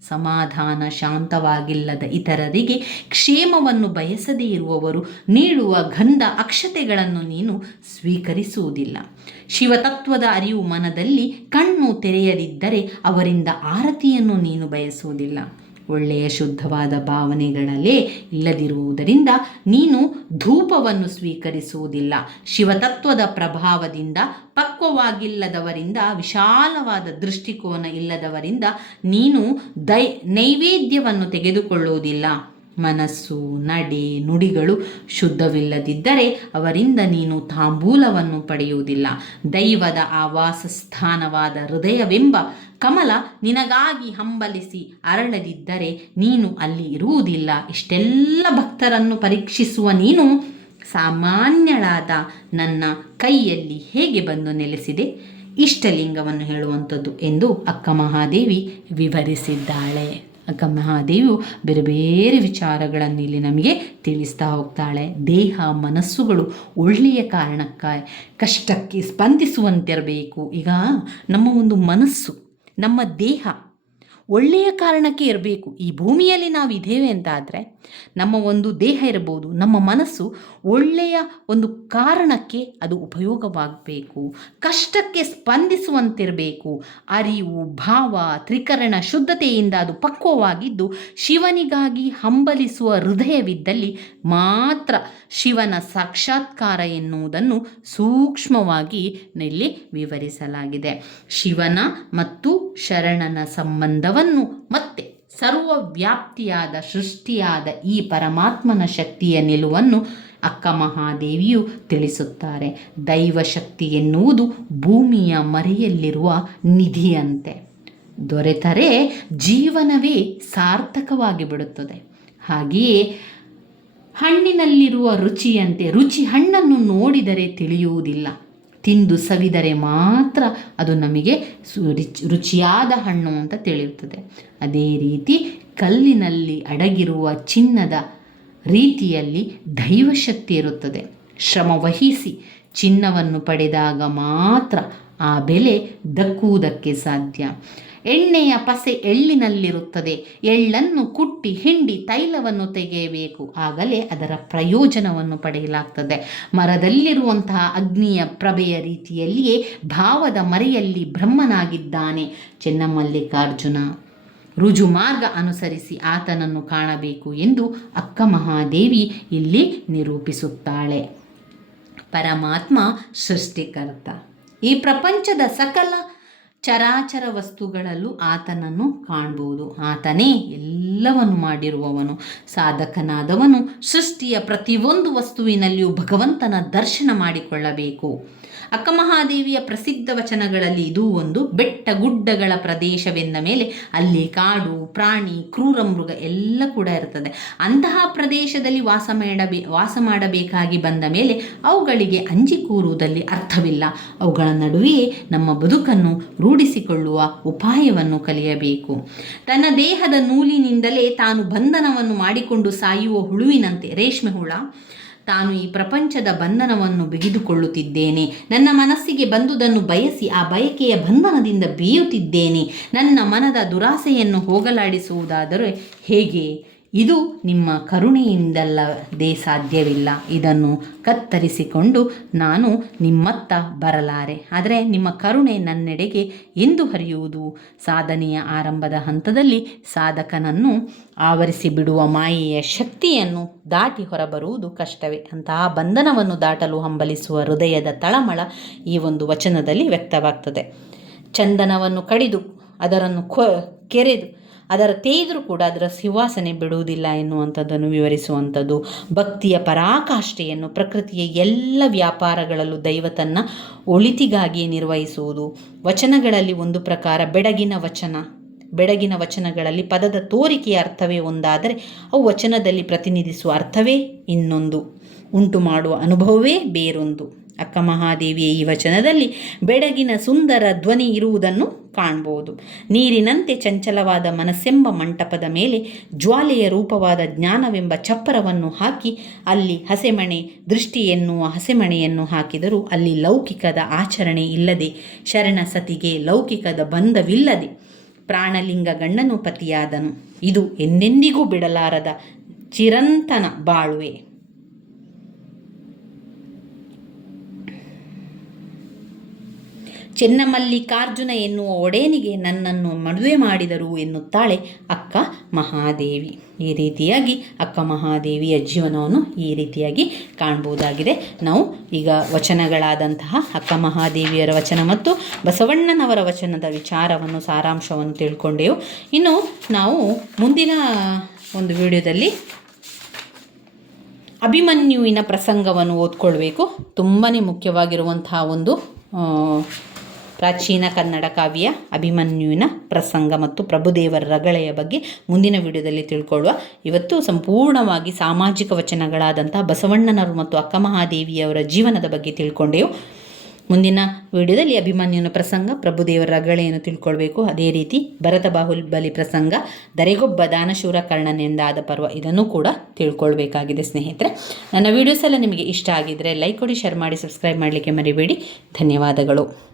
ಸಮಾಧಾನ ಶಾಂತವಾಗಿಲ್ಲದ ಇತರರಿಗೆ ಕ್ಷೇಮವನ್ನು ಬಯಸದೇ ಇರುವವರು ನೀಡುವ ಗಂಧ ಅಕ್ಷತೆಗಳನ್ನು ನೀನು ಸ್ವೀಕರಿಸುವುದಿಲ್ಲ. ಶಿವತತ್ವದ ಅರಿವು ಮನದಲ್ಲಿ ಕಣ್ಣು ತೆರೆಯದಿದ್ದರೆ ಅವರಿಂದ ಆರತಿಯನ್ನು ನೀನು ಬಯಸುವುದಿಲ್ಲ. ಒಳ್ಳೆಯ ಶುದ್ಧವಾದ ಭಾವನೆಗಳಲ್ಲೇ ಇಲ್ಲದಿರುವುದರಿಂದ ನೀನು ಧೂಪವನ್ನು ಸ್ವೀಕರಿಸುವುದಿಲ್ಲ. ಶಿವತತ್ವದ ಪ್ರಭಾವದಿಂದ ಪಕ್ವವಾಗಿಲ್ಲದವರಿಂದ, ವಿಶಾಲವಾದ ದೃಷ್ಟಿಕೋನ ಇಲ್ಲದವರಿಂದ ನೀನು ನೈವೇದ್ಯವನ್ನು ತೆಗೆದುಕೊಳ್ಳುವುದಿಲ್ಲ. ಮನಸ್ಸು, ನಡೆ, ನುಡಿಗಳು ಶುದ್ಧವಿಲ್ಲದಿದ್ದರೆ ಅವರಿಂದ ನೀನು ತಾಂಬೂಲವನ್ನು ಪಡೆಯುವುದಿಲ್ಲ. ದೈವದ ಆವಾಸಸ್ಥಾನವಾದ ಹೃದಯವೆಂಬ ಕಮಲ ನಿನಗಾಗಿ ಹಂಬಲಿಸಿ ಅರಳದಿದ್ದರೆ ನೀನು ಅಲ್ಲಿ ಇರುವುದಿಲ್ಲ. ಇಷ್ಟೆಲ್ಲ ಭಕ್ತರನ್ನು ಪರೀಕ್ಷಿಸುವ ನೀನು ಸಾಮಾನ್ಯಳಾದ ನನ್ನ ಕೈಯಲ್ಲಿ ಹೇಗೆ ಬಂದು ನೆಲೆಸಿದೆ? ಇಷ್ಟಲಿಂಗವನ್ನು ಹೇಳುವಂಥದ್ದು ಎಂದು ಅಕ್ಕ ಮಹಾದೇವಿ ವಿವರಿಸಿದ್ದಾಳೆ. ಅಕ್ಕ ಮಹಾದೇವಿಯು ಬೇರೆ ಬೇರೆ ವಿಚಾರಗಳನ್ನು ಇಲ್ಲಿ ನಮಗೆ ತಿಳಿಸ್ತಾ ಹೋಗ್ತಾಳೆ. ದೇಹ ಮನಸ್ಸುಗಳು ಒಳ್ಳೆಯ ಕಾರಣಕ್ಕೆ ಕಷ್ಟಕ್ಕೆ ಸ್ಪಂದಿಸುವಂತಿರಬೇಕು. ಈಗ ನಮ್ಮ ಒಂದು ಮನಸ್ಸು, ನಮ್ಮ ದೇಹ ಒಳ್ಳೆಯ ಕಾರಣಕ್ಕೆ ಇರಬೇಕು. ಈ ಭೂಮಿಯಲ್ಲಿ ನಾವು ಇದ್ದೇವೆ ಅಂತ ಆದರೆ ನಮ್ಮ ಒಂದು ದೇಹ ಇರಬಹುದು, ನಮ್ಮ ಮನಸ್ಸು ಒಳ್ಳೆಯ ಒಂದು ಕಾರಣಕ್ಕೆ ಅದು ಉಪಯೋಗವಾಗಬೇಕು, ಕಷ್ಟಕ್ಕೆ ಸ್ಪಂದಿಸುವಂತಿರಬೇಕು. ಅರಿವು, ಭಾವ, ತ್ರಿಕರಣ ಶುದ್ಧತೆಯಿಂದ ಅದು ಪಕ್ವವಾಗಿದ್ದು ಶಿವನಿಗಾಗಿ ಹಂಬಲಿಸುವ ಹೃದಯವಿದ್ದಲ್ಲಿ ಮಾತ್ರ ಶಿವನ ಸಾಕ್ಷಾತ್ಕಾರ ಎನ್ನುವುದನ್ನು ಸೂಕ್ಷ್ಮವಾಗಿ ಇಲ್ಲಿ ವಿವರಿಸಲಾಗಿದೆ. ಶಿವನ ಮತ್ತು ಶರಣನ ಸಂಬಂಧವನ್ನು ಮತ್ತೆ ಸರ್ವವ್ಯಾಪ್ತಿಯಾದ ಸೃಷ್ಟಿಯಾದ ಈ ಪರಮಾತ್ಮನ ಶಕ್ತಿಯ ನಿಲುವನ್ನು ಅಕ್ಕ ಮಹಾದೇವಿಯು ತಿಳಿಸುತ್ತಾರೆ. ದೈವಶಕ್ತಿ ಎನ್ನುವುದು ಭೂಮಿಯ ಮರೆಯಲ್ಲಿರುವ ನಿಧಿಯಂತೆ. ದೊರೆತರೆ ಜೀವನವೇ ಸಾರ್ಥಕವಾಗಿ ಬಿಡುತ್ತದೆ. ಹಾಗೆಯೇ ಹಣ್ಣಿನಲ್ಲಿರುವ ರುಚಿಯಂತೆ ರುಚಿ ಹಣ್ಣನ್ನು ನೋಡಿದರೆ ತಿಳಿಯುವುದಿಲ್ಲ, ತಿಂದು ಸವಿದರೆ ಮಾತ್ರ ಅದು ನಮಗೆ ರುಚಿಯಾದ ಹಣ್ಣು ಅಂತ ತಿಳಿಯುತ್ತದೆ. ಅದೇ ರೀತಿ ಕಲ್ಲಿನಲ್ಲಿ ಅಡಗಿರುವ ಚಿನ್ನದ ರೀತಿಯಲ್ಲಿ ದೈವಶಕ್ತಿ ಇರುತ್ತದೆ. ಶ್ರಮವಹಿಸಿ ಚಿನ್ನವನ್ನು ಪಡೆದಾಗ ಮಾತ್ರ ಆ ಬೆಲೆ ದಕ್ಕುವುದಕ್ಕೆ ಸಾಧ್ಯ. ಎಣ್ಣೆಯ ಪಸೆ ಎಳ್ಳಿನಲ್ಲಿರುತ್ತದೆ. ಎಳ್ಳನ್ನು ಕುಟ್ಟಿ ಹಿಂಡಿ ತೈಲವನ್ನು ತೆಗೆಯಬೇಕು, ಆಗಲೇ ಅದರ ಪ್ರಯೋಜನವನ್ನು ಪಡೆಯಲಾಗ್ತದೆ. ಮರದಲ್ಲಿರುವಂತಹ ಅಗ್ನಿಯ ಪ್ರಭೆಯ ರೀತಿಯಲ್ಲಿಯೇ ಭಾವದ ಮರೆಯಲ್ಲಿ ಬ್ರಹ್ಮನಾಗಿದ್ದಾನೆ ಚೆನ್ನಮಲ್ಲಿಕಾರ್ಜುನ. ರುಜು ಮಾರ್ಗ ಅನುಸರಿಸಿ ಆತನನ್ನು ಕಾಣಬೇಕು ಎಂದು ಅಕ್ಕ ಮಹಾದೇವಿ ಇಲ್ಲಿ ನಿರೂಪಿಸುತ್ತಾಳೆ. ಪರಮಾತ್ಮ ಸೃಷ್ಟಿಕರ್ತ. ಈ ಪ್ರಪಂಚದ ಸಕಲ ಚರಾಚರ ವಸ್ತುಗಳಲ್ಲೂ ಆತನನ್ನು ಕಾಣಬಹುದು. ಆತನೇ ಎಲ್ಲವನ್ನು ಮಾಡಿರುವವನು. ಸಾಧಕನಾದವನು ಸೃಷ್ಟಿಯ ಪ್ರತಿಯೊಂದು ವಸ್ತುವಿನಲ್ಲಿಯೂ ಭಗವಂತನ ದರ್ಶನ ಮಾಡಿಕೊಳ್ಳಬೇಕು. ಅಕ್ಕ ಮಹಾದೇವಿಯ ಪ್ರಸಿದ್ಧ ವಚನಗಳಲ್ಲಿ ಇದು ಒಂದು. ಬೆಟ್ಟ ಗುಡ್ಡಗಳ ಪ್ರದೇಶವೆಂದ ಮೇಲೆ ಅಲ್ಲಿ ಕಾಡು, ಪ್ರಾಣಿ, ಕ್ರೂರ ಮೃಗ ಎಲ್ಲ ಕೂಡ ಇರ್ತದೆ. ಅಂತಹ ಪ್ರದೇಶದಲ್ಲಿ ವಾಸ ಮಾಡಬೇಕಾಗಿ ಬಂದ ಮೇಲೆ ಅವುಗಳಿಗೆ ಅಂಜಿ ಕೂರುವುದಲ್ಲಿ ಅರ್ಥವಿಲ್ಲ. ಅವುಗಳ ನಡುವೆಯೇ ನಮ್ಮ ಬದುಕನ್ನು ರೂಢಿಸಿಕೊಳ್ಳುವ ಉಪಾಯವನ್ನು ಕಲಿಯಬೇಕು. ತನ್ನ ದೇಹದ ನೂಲಿನಿಂದಲೇ ತಾನು ಬಂಧನವನ್ನು ಮಾಡಿಕೊಂಡು ಸಾಯುವ ಹುಳುವಿನಂತೆ, ರೇಷ್ಮೆ ಹುಳ, ತಾನು ಈ ಪ್ರಪಂಚದ ಬಂಧನವನ್ನು ಬಿಗಿದುಕೊಳ್ಳುತ್ತಿದ್ದೇನೆ. ನನ್ನ ಮನಸ್ಸಿಗೆ ಬಂದುದನ್ನು ಬಯಸಿ ಆ ಬಯಕೆಯ ಬಂಧನದಿಂದ ಬೇಯುತ್ತಿದ್ದೇನೆ. ನನ್ನ ಮನದ ದುರಾಸೆಯನ್ನು ಹೋಗಲಾಡಿಸುವುದಾದರೆ ಹೇಗೆ? ಇದು ನಿಮ್ಮ ಕರುಣೆಯಿಂದಲ್ಲದೆ ಸಾಧ್ಯವಿಲ್ಲ. ಇದನ್ನು ಕತ್ತರಿಸಿಕೊಂಡು ನಾನು ನಿಮ್ಮತ್ತ ಬರಲಾರೆ. ಆದರೆ ನಿಮ್ಮ ಕರುಣೆ ನನ್ನೆಡೆಗೆ ಎಂದು ಹರಿಯುವುದು. ಸಾಧನೆಯ ಆರಂಭದ ಹಂತದಲ್ಲಿ ಸಾಧಕನನ್ನು ಆವರಿಸಿ ಬಿಡುವ ಮಾಯೆಯ ಶಕ್ತಿಯನ್ನು ದಾಟಿ ಹೊರಬರುವುದು ಕಷ್ಟವೇ. ಅಂತಹ ಬಂಧನವನ್ನು ದಾಟಲು ಹಂಬಲಿಸುವ ಹೃದಯದ ತಳಮಳ ಈ ಒಂದು ವಚನದಲ್ಲಿ ವ್ಯಕ್ತವಾಗ್ತದೆ. ಚಂದನವನ್ನು ಕಡಿದು ಅದರನ್ನು ಕೆರೆದು ಅದರ ತೇದರೂ ಕೂಡ ಅದರ ಸುವಾಸನೆ ಬಿಡುವುದಿಲ್ಲ ಎನ್ನುವಂಥದ್ದನ್ನು ವಿವರಿಸುವಂಥದ್ದು. ಭಕ್ತಿಯ ಪರಾಕಾಷ್ಠೆಯನ್ನು ಪ್ರಕೃತಿಯ ಎಲ್ಲ ವ್ಯಾಪಾರಗಳಲ್ಲೂ ದೈವ ತನ್ನ ಒಳಿತಿಗಾಗಿಯೇ ನಿರ್ವಹಿಸುವುದು. ವಚನಗಳಲ್ಲಿ ಒಂದು ಪ್ರಕಾರ ಬೆಡಗಿನ ವಚನಗಳಲ್ಲಿ ಪದದ ತೋರಿಕೆಯ ಅರ್ಥವೇ ಒಂದಾದರೆ ಅವು ವಚನದಲ್ಲಿ ಪ್ರತಿನಿಧಿಸುವ ಅರ್ಥವೇ ಇನ್ನೊಂದು, ಉಂಟು ಮಾಡುವ ಅನುಭವವೇ ಬೇರೊಂದು. ಅಕ್ಕ ಮಹಾದೇವಿಯ ಈ ವಚನದಲ್ಲಿ ಬೆಡಗಿನ ಸುಂದರ ಧ್ವನಿ ಇರುವುದನ್ನು ಕಾಣಬಹುದು. ನೀರಿನಂತೆ ಚಂಚಲವಾದ ಮನಸ್ಸೆಂಬ ಮಂಟಪದ ಮೇಲೆ ಜ್ವಾಲೆಯ ರೂಪವಾದ ಜ್ಞಾನವೆಂಬ ಚಪ್ಪರವನ್ನು ಹಾಕಿ ಅಲ್ಲಿ ದೃಷ್ಟಿ ಎನ್ನುವ ಹಸೆಮಣೆಯನ್ನು ಹಾಕಿದರೂ ಅಲ್ಲಿ ಲೌಕಿಕದ ಆಚರಣೆ ಇಲ್ಲದೆ, ಶರಣ ಸತಿಗೆ ಲೌಕಿಕದ ಬಂಧವಿಲ್ಲದೆ ಪ್ರಾಣಲಿಂಗ ಗಂಡನು ಪತಿಯಾದನು. ಇದು ಎಂದೆಂದಿಗೂ ಬಿಡಲಾರದ ಚಿರಂತನ ಬಾಳುವೆ. ಚೆನ್ನಮಲ್ಲಿಕಾರ್ಜುನ ಎನ್ನುವ ಒಡೆಯನಿಗೆ ನನ್ನನ್ನು ಮದುವೆ ಮಾಡಿದರು ಎನ್ನುತ್ತಾಳೆ ಅಕ್ಕ ಮಹಾದೇವಿ. ಈ ರೀತಿಯಾಗಿ ಅಕ್ಕ ಮಹಾದೇವಿಯ ಜೀವನವನ್ನು ಈ ರೀತಿಯಾಗಿ ಕಾಣ್ಬೋದಾಗಿದೆ. ನಾವು ಈಗ ವಚನಗಳಾದಂತಹ ಅಕ್ಕ ಮಹಾದೇವಿಯರ ವಚನ ಮತ್ತು ಬಸವಣ್ಣನವರ ವಚನದ ವಿಚಾರವನ್ನು, ಸಾರಾಂಶವನ್ನು ತಿಳ್ಕೊಂಡೆವು. ಇನ್ನು ನಾವು ಮುಂದಿನ ಒಂದು ವಿಡಿಯೋದಲ್ಲಿ ಅಭಿಮನ್ಯುವಿನ ಪ್ರಸಂಗವನ್ನು ಓದ್ಕೊಳ್ಬೇಕು. ತುಂಬಾ ಮುಖ್ಯವಾಗಿರುವಂತಹ ಒಂದು ಪ್ರಾಚೀನ ಕನ್ನಡ ಕಾವ್ಯ ಅಭಿಮನ್ಯುವಿನ ಪ್ರಸಂಗ ಮತ್ತು ಪ್ರಭುದೇವರ ರಗಳೆಯ ಬಗ್ಗೆ ಮುಂದಿನ ವಿಡಿಯೋದಲ್ಲಿ ತಿಳ್ಕೊಳ್ಳುವ. ಇವತ್ತು ಸಂಪೂರ್ಣವಾಗಿ ಸಾಮಾಜಿಕ ವಚನಗಳಾದಂತಹ ಬಸವಣ್ಣನವರು ಮತ್ತು ಅಕ್ಕ ಮಹಾದೇವಿಯವರ ಜೀವನದ ಬಗ್ಗೆ ತಿಳ್ಕೊಂಡೆವು. ಮುಂದಿನ ವಿಡಿಯೋದಲ್ಲಿ ಅಭಿಮನ್ಯುವಿನ ಪ್ರಸಂಗ, ಪ್ರಭುದೇವರ ರಗಳೆಯನ್ನು ತಿಳ್ಕೊಳ್ಬೇಕು. ಅದೇ ರೀತಿ ಭರತ ಬಾಹುಬಲಿ ಪ್ರಸಂಗ, ದರೆಗೊಬ್ಬ ದಾನಶೂರ ಕರ್ಣನೆಂದಾದ ಪರ್ವ, ಇದನ್ನು ಕೂಡ ತಿಳ್ಕೊಳ್ಬೇಕಾಗಿದೆ ಸ್ನೇಹಿತರೆ. ನನ್ನ ವಿಡಿಯೋಸ್ ಎಲ್ಲ ನಿಮಗೆ ಇಷ್ಟ ಆಗಿದ್ದರೆ ಲೈಕ್ ಕೊಡಿ, ಶೇರ್ ಮಾಡಿ, ಸಬ್ಸ್ಕ್ರೈಬ್ ಮಾಡಲಿಕ್ಕೆ ಮರಿಬೇಡಿ. ಧನ್ಯವಾದಗಳು.